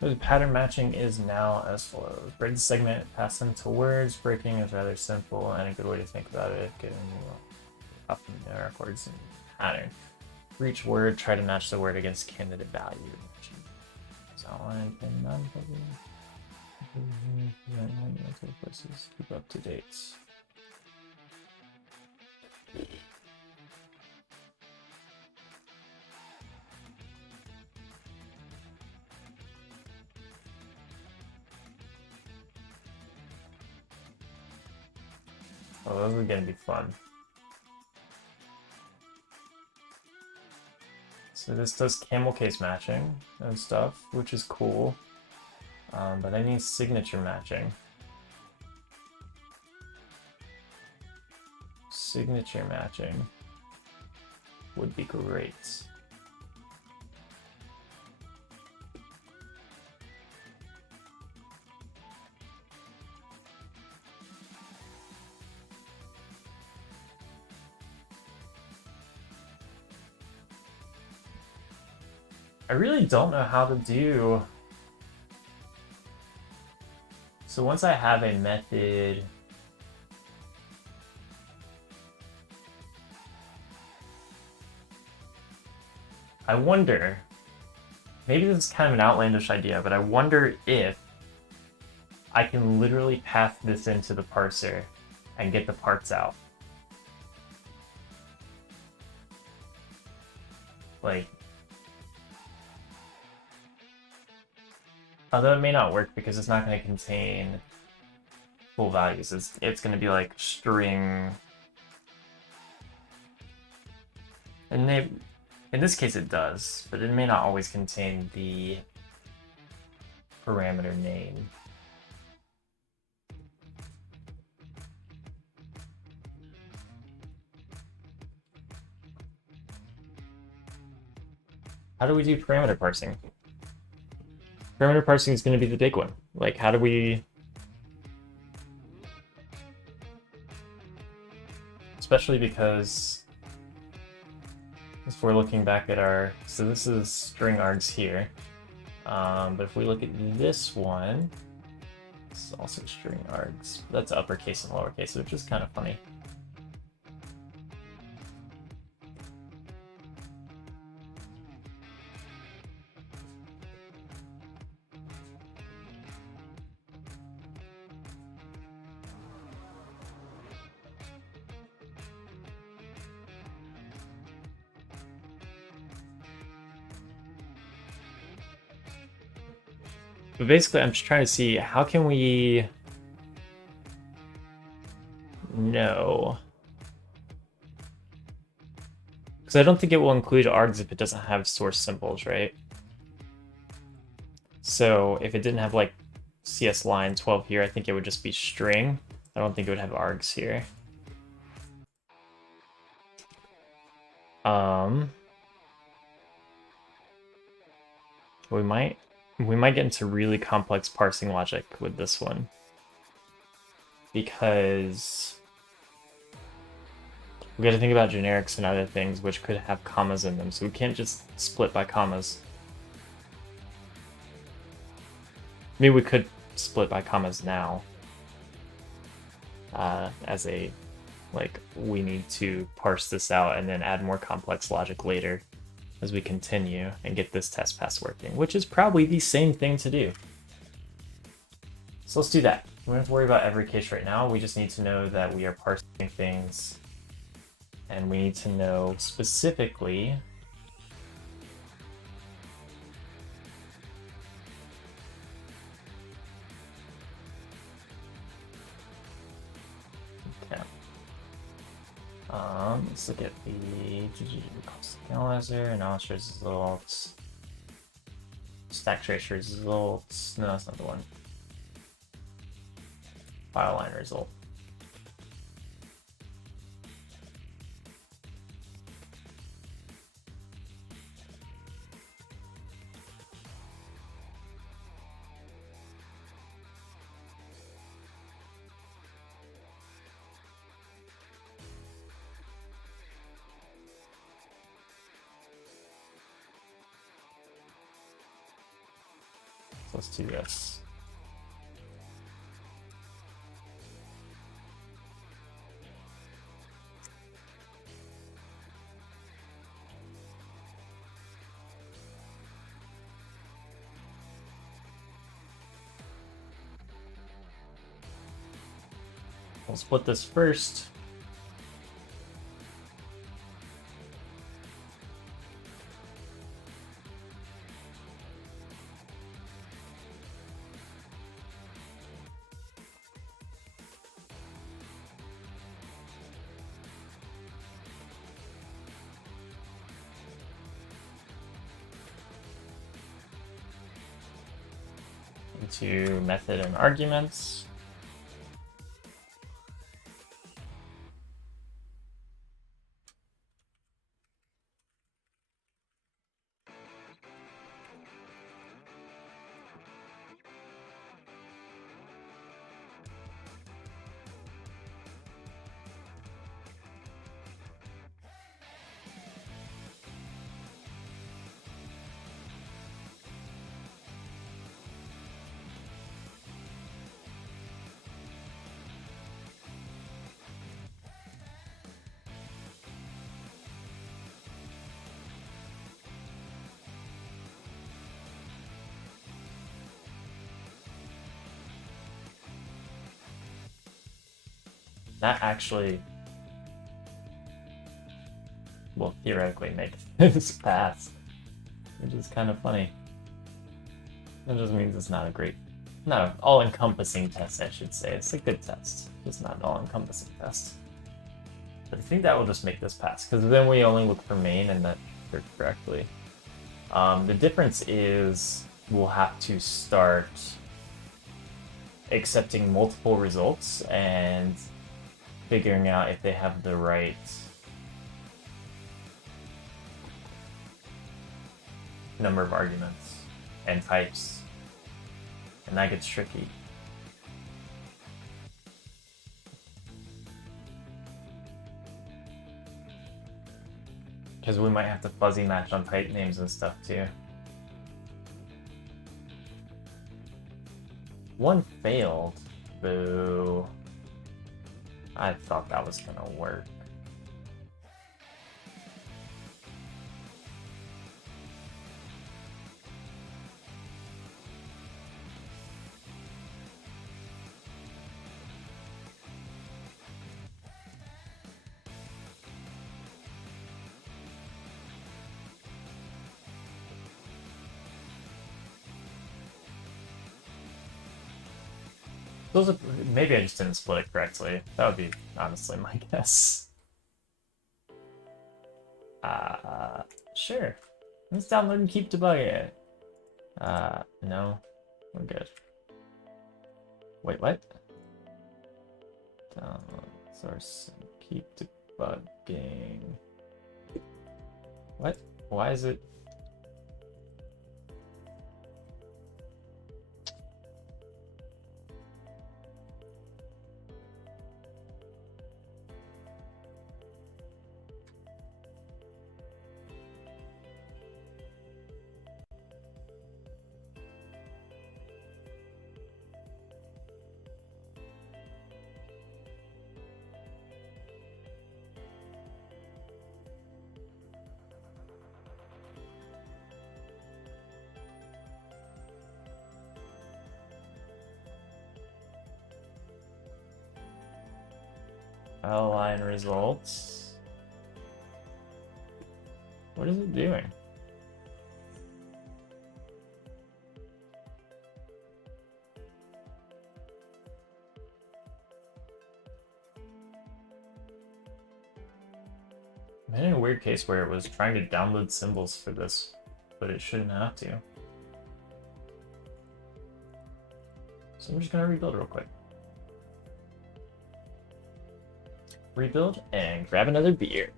The pattern matching is now as follows. Break the segment, pass them to words. Breaking is rather simple and a good way to think about it, given often records and pattern. For each word, try to match the word against candidate value. Keep up to date. Oh, this is gonna be fun. So this does camel case matching and stuff, which is cool. But I need signature matching. Signature matching would be great. I really don't know how to do. So once I have a method, I wonder, maybe this is kind of an outlandish idea, but I wonder if I can literally path this into the parser and get the parts out. Like, although it may not work because it's not going to contain full values. It's going to be like string. And in this case it does, but it may not always contain the parameter name. How do we do parameter parsing? Parameter parsing is going to be the big one. Like, how do we... Especially because if we're looking back at our... So this is string args here. But if we look at this one, it's also string args. That's uppercase and lowercase, which is kind of funny. But basically, I'm just trying to see how can we know. Because I don't think it will include args if it doesn't have source symbols, right? So if it didn't have like CS line 12 here, I think it would just be string. I don't think it would have args here. We might get into really complex parsing logic with this one. Because we got to think about generics and other things which could have commas in them, so we can't just split by commas. Maybe we could split by commas now. As a, like, we need to parse this out and then add more complex logic later as we continue and get this test pass working, which is probably the same thing to do. So let's do that. We don't have to worry about every case right now. We just need to know that we are parsing things, and we need to know specifically let's look at the analyzer, analysis results, StackTrace results. No, that's not the one. File line result. Let's do this. We'll split this first. into method and arguments. That actually will theoretically make this pass, which is kind of funny. That just means it's not a great, not an all-encompassing test, I should say. It's a good test, just not an all-encompassing test. But I think that will just make this pass, because then we only look for main and that worked correctly. The difference is we'll have to start accepting multiple results and figuring out if they have the right number of arguments and types, and that gets tricky. Because we might have to fuzzy match on type names and stuff too. One failed. Boo. I thought that was gonna work. Maybe I just didn't split it correctly. That would be honestly my guess. Sure. Let's download and keep debugging it. No, we're good. Wait, what? Download source and keep debugging. What? Why is it? Align results. What is it doing? I'm in a weird case where it was trying to download symbols for this, but it shouldn't have to. So I'm just gonna rebuild real quick. Rebuild and grab another beer.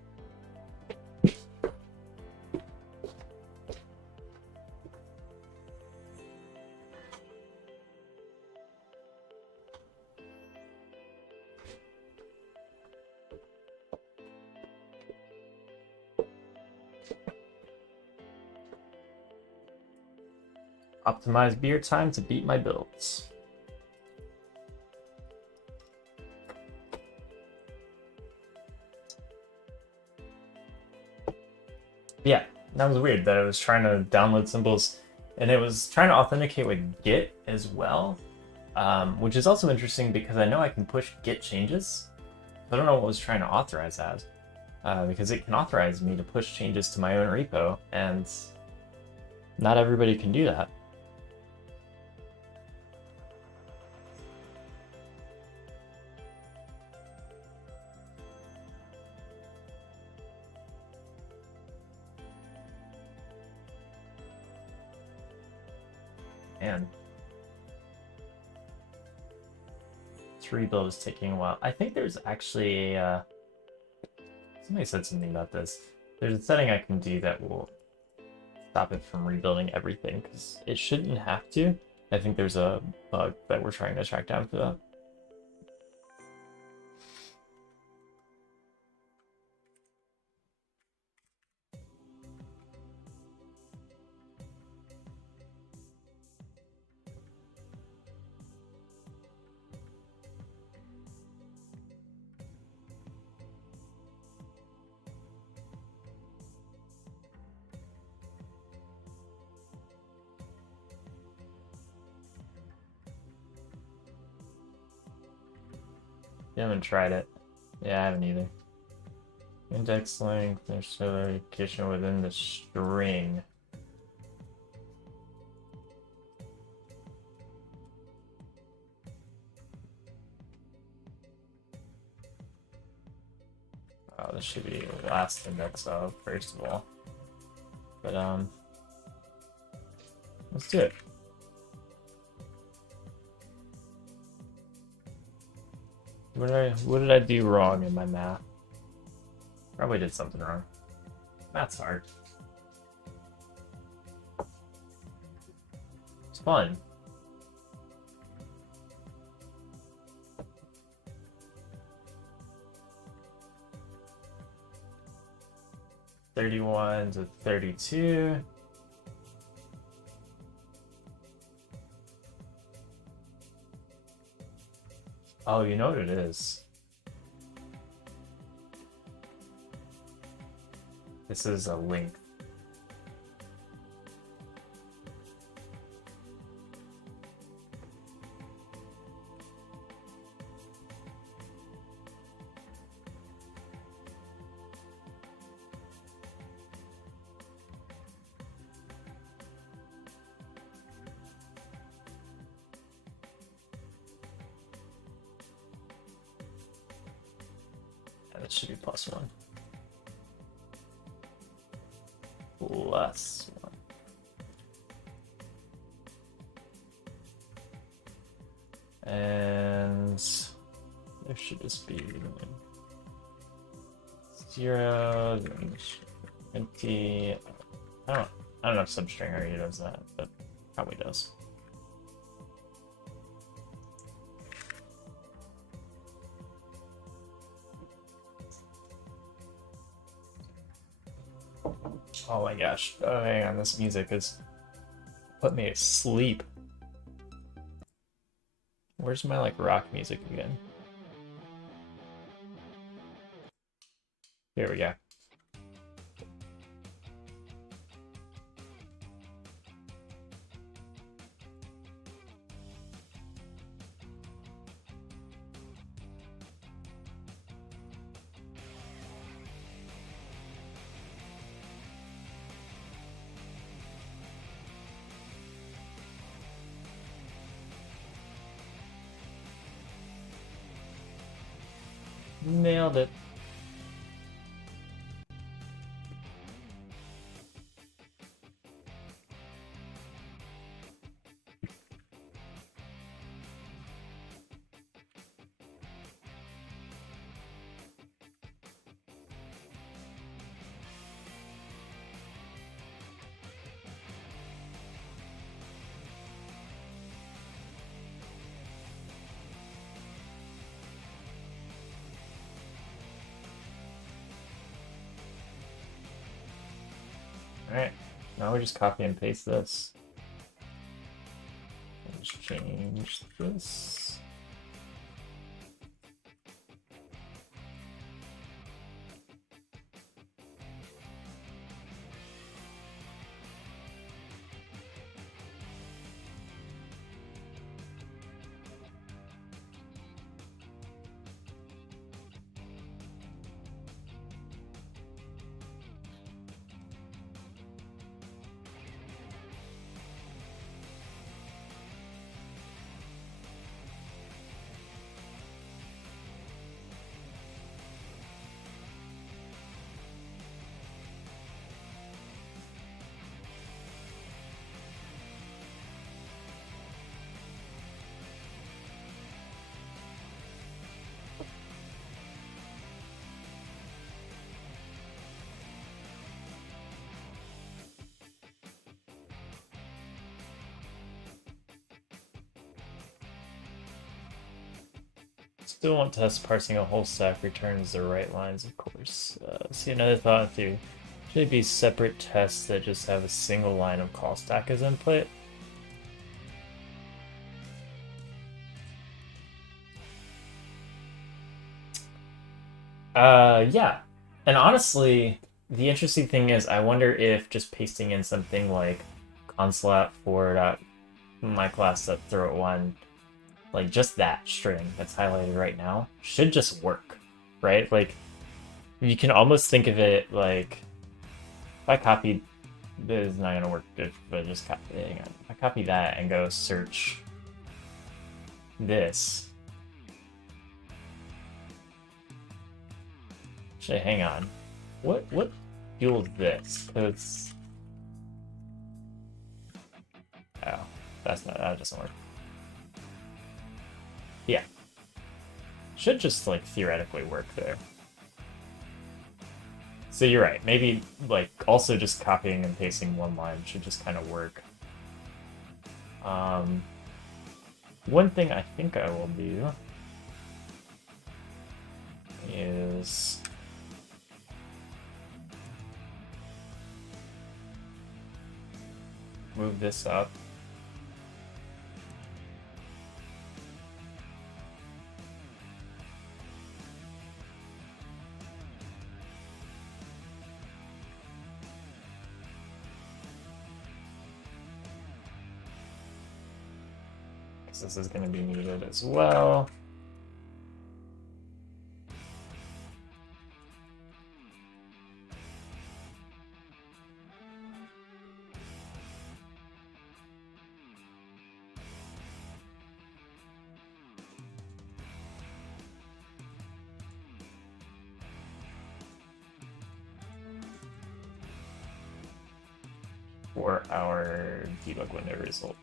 Optimize beer time to beat my builds. Yeah, that was weird that it was trying to download symbols and it was trying to authenticate with Git as well, which is also interesting because I know I can push Git changes. I don't know what it was trying to authorize as, because it can authorize me to push changes to my own repo, and not everybody can do that. And to rebuild is taking a while. I think there's actually a, somebody said something about this. There's a setting I can do that will stop it from rebuilding everything, because it shouldn't have to. I think there's a bug that we're trying to track down for that. You haven't tried it. Yeah, I haven't either. Index length, there's no location within the string. Oh, this should be the last index of, first of all. But, let's do it. What did I do wrong in my math? Probably did something wrong. Math's hard. It's fun. $31 to $32. Oh, you know what it is. This is a length. That should be +1. +1. And there should just be 0, then empty. I don't know if substring already does that, but probably does. Oh my gosh. Oh, hang on, this music has put me to sleep. Where's my, like, rock music again? Here we go. Nailed it. Alright, now we just copy and paste this. Just change this. Still won't test parsing a whole stack returns the right lines, of course. See another thought in theory. Should it be separate tests that just have a single line of call stack as input? Yeah. And honestly, the interesting thing is I wonder if just pasting in something like consulat for my class that throw at one, like just that string that's highlighted right now, should just work, right? Like you can almost think of it like if I copy this is not gonna work good, but just copy hang on. If I copy that and go search this. Actually, hang on. What fueled this? Cause oh, that doesn't work. Yeah. Should just like theoretically work there. So you're right. Maybe like also just copying and pasting one line should just kind of work. One thing I think I will do is move this up. Because this is going to be needed as well. For our debug window result.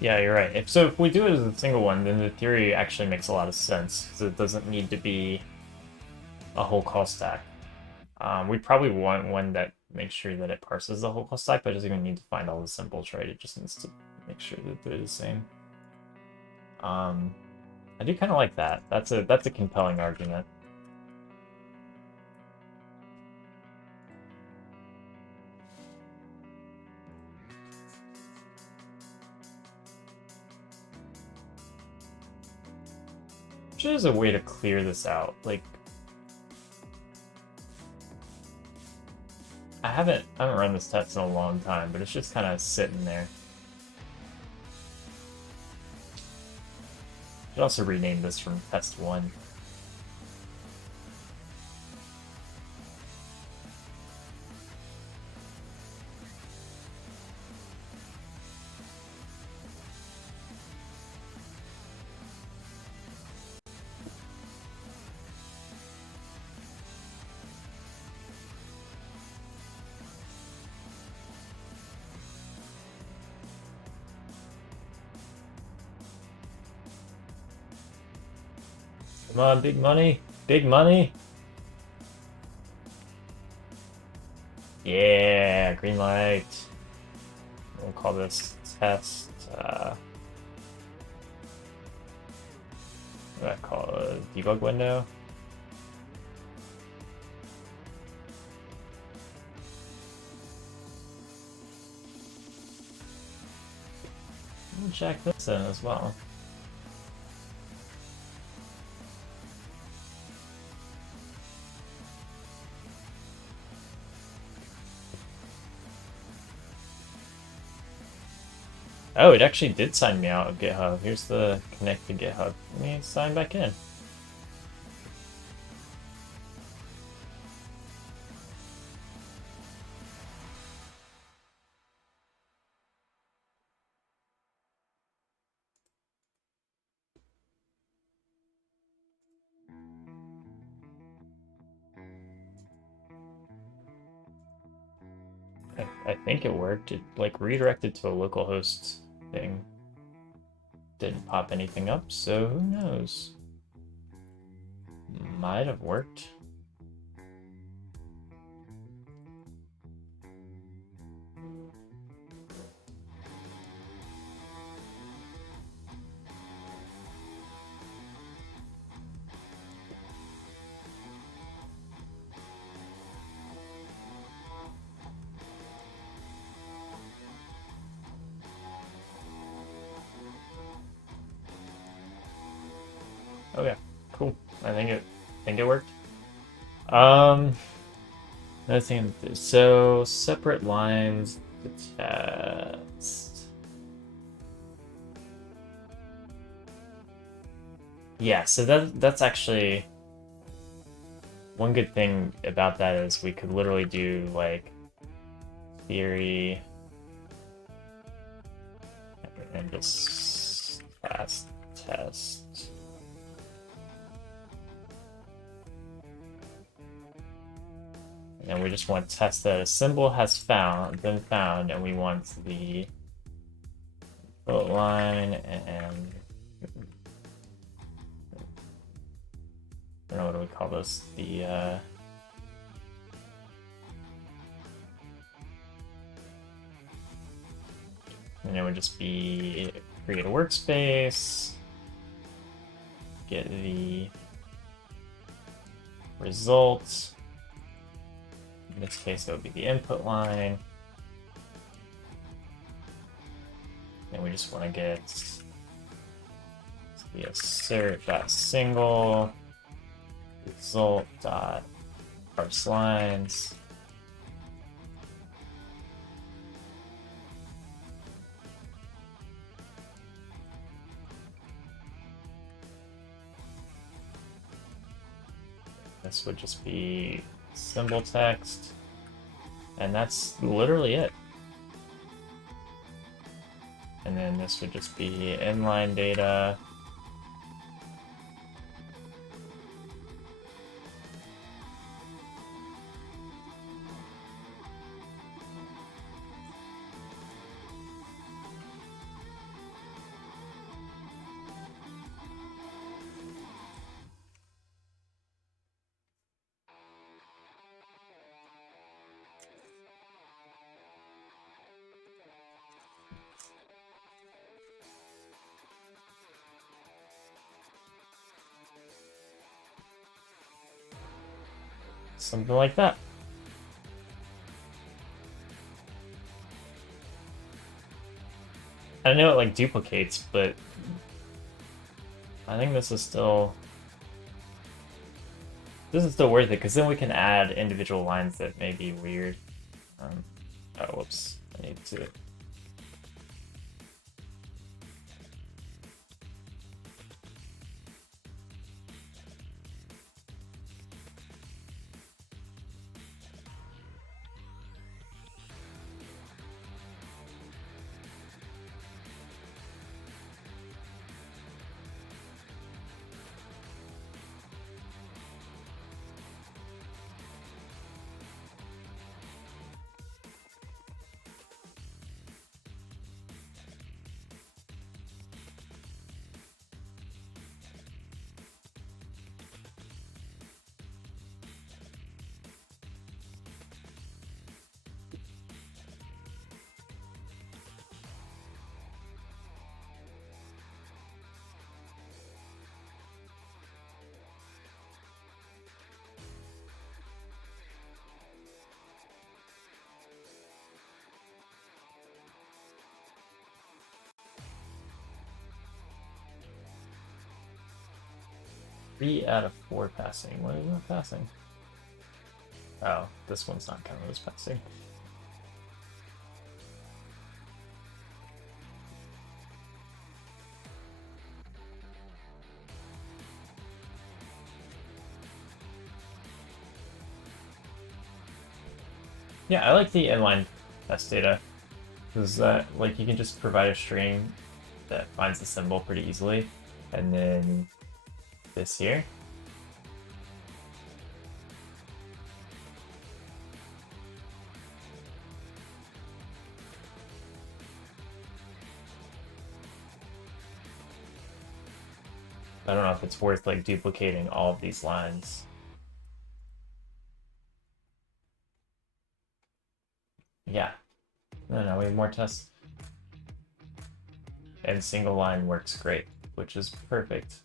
Yeah, you're right. If we do it as a single one, then the theory actually makes a lot of sense because it doesn't need to be a whole call stack. We probably want one that makes sure that it parses the whole call stack, but it doesn't even need to find all the symbols, right? It just needs to make sure that they're the same. I do kind of like that. That's a compelling argument. There's a way to clear this out. Like, I haven't run this test in a long time, but it's just kind of sitting there. Should also rename this from test 1. Come on, big money! Big money! Yeah, green light. We'll call this test. What do I call it? A debug window? Check this in as well. Oh, it actually did sign me out of GitHub. Here's the connect to GitHub. Let me sign back in. I think it worked. It like redirected to a localhost thing. Didn't pop anything up, so who knows? Might have worked. Okay, cool. I think it worked. Another thing. So separate lines to test. Yeah, so that's actually one good thing about that is we could literally do like theory and just test. And we just want to test that a symbol has been found, and we want the input line and I don't know, what do we call this? And it would just be create a workspace, get the result. In this case, it would be the input line. And we just want to get the assert.single result.parse lines. This would just be symbol text, and that's literally it. And then this would just be inline data. Something like that. I know it like duplicates, but I think this is still worth it because then we can add individual lines that may be weird. Oh, whoops! I need to. Three out of 4 passing. What is not passing? Oh, this one's not counted as passing. Yeah, I like the inline test data because like you can just provide a string that finds the symbol pretty easily, and then this here. I don't know if it's worth like duplicating all of these lines. Yeah, no, we have more tests. And single line works great, which is perfect.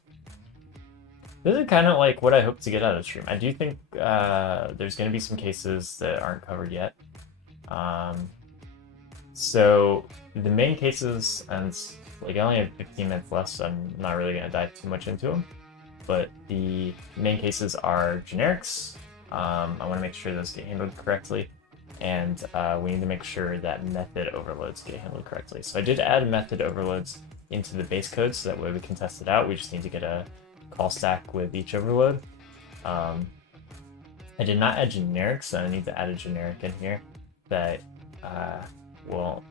This is kind of like what I hope to get out of the stream. I do think there's going to be some cases that aren't covered yet. So the main cases, and like I only have 15 minutes left, so I'm not really going to dive too much into them. But the main cases are generics. I want to make sure those get handled correctly. And we need to make sure that method overloads get handled correctly. So I did add method overloads into the base code so that way we can test it out. We just need to get a call stack with each overload. I did not add generics, so I need to add a generic in here that will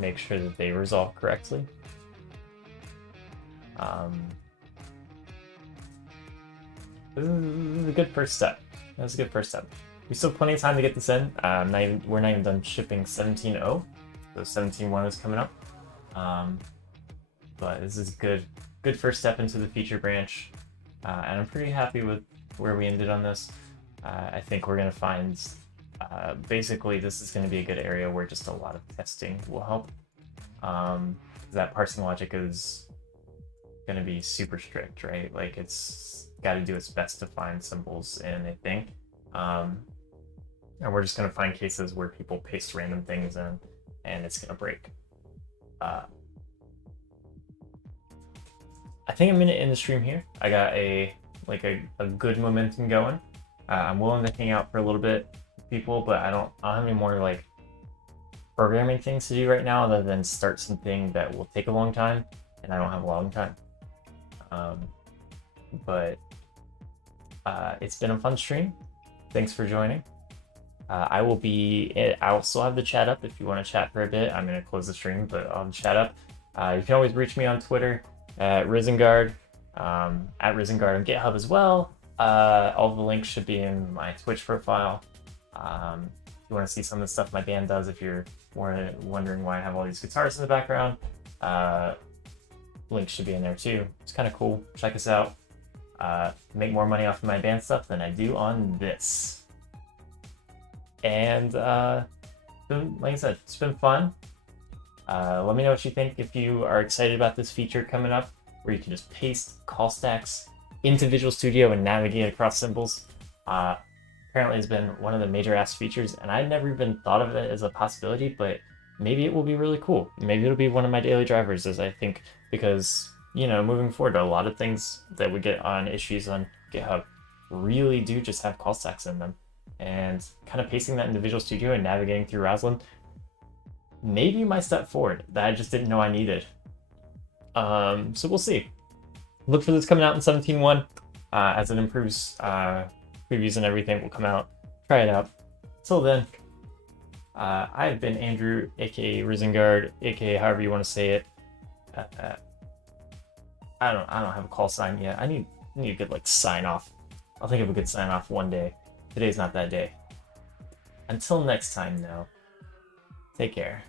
make sure that they resolve correctly. This is a good first step. That's a good first step. We still have plenty of time to get this in. We're not even done shipping 17.0, so 17.1 is coming up. But this is good first step into the feature branch, and I'm pretty happy with where we ended on this. I think we're gonna find basically this is gonna be a good area where just a lot of testing will help. That parsing logic is gonna be super strict, right? Like it's got to do its best to find symbols in a thing. And we're just going to find cases where people paste random things in and it's going to break. I think I'm going to end the stream here. I got a good momentum going. I'm willing to hang out for a little bit with people, but I don't have any more like programming things to do right now other than start something that will take a long time, and I don't have a long time. But it's been a fun stream. Thanks for joining. I'll still have the chat up if you want to chat for a bit. I'm going to close the stream, but I'll have the chat up. You can always reach me on Twitter at Risengard, at Risengard on GitHub as well. All the links should be in my Twitch profile. If you want to see some of the stuff my band does, if you're wondering why I have all these guitars in the background, links should be in there too. It's kind of cool. Check us out. Make more money off of my band stuff than I do on this. And like I said, it's been fun. Let me know what you think if you are excited about this feature coming up, where you can just paste call stacks into Visual Studio and navigate across symbols. Apparently it's been one of the major ass features, and I'd never even thought of it as a possibility, but maybe it will be really cool. Maybe it'll be one of my daily drivers, as I think, because moving forward, a lot of things that we get on issues on GitHub really do just have call stacks in them. And kind of pasting that into Visual Studio and navigating through Roslyn, maybe my step forward that I just didn't know I needed. So we'll see. Look for this coming out in 17.1. As it improves, previews and everything will come out. Try it out. Till then, I've been Andrew, aka Risengard, aka however you want to say it. I don't have a call sign yet. I need a good sign off. I'll think of a good sign off one day. Today's not that day. Until next time, though. Take care.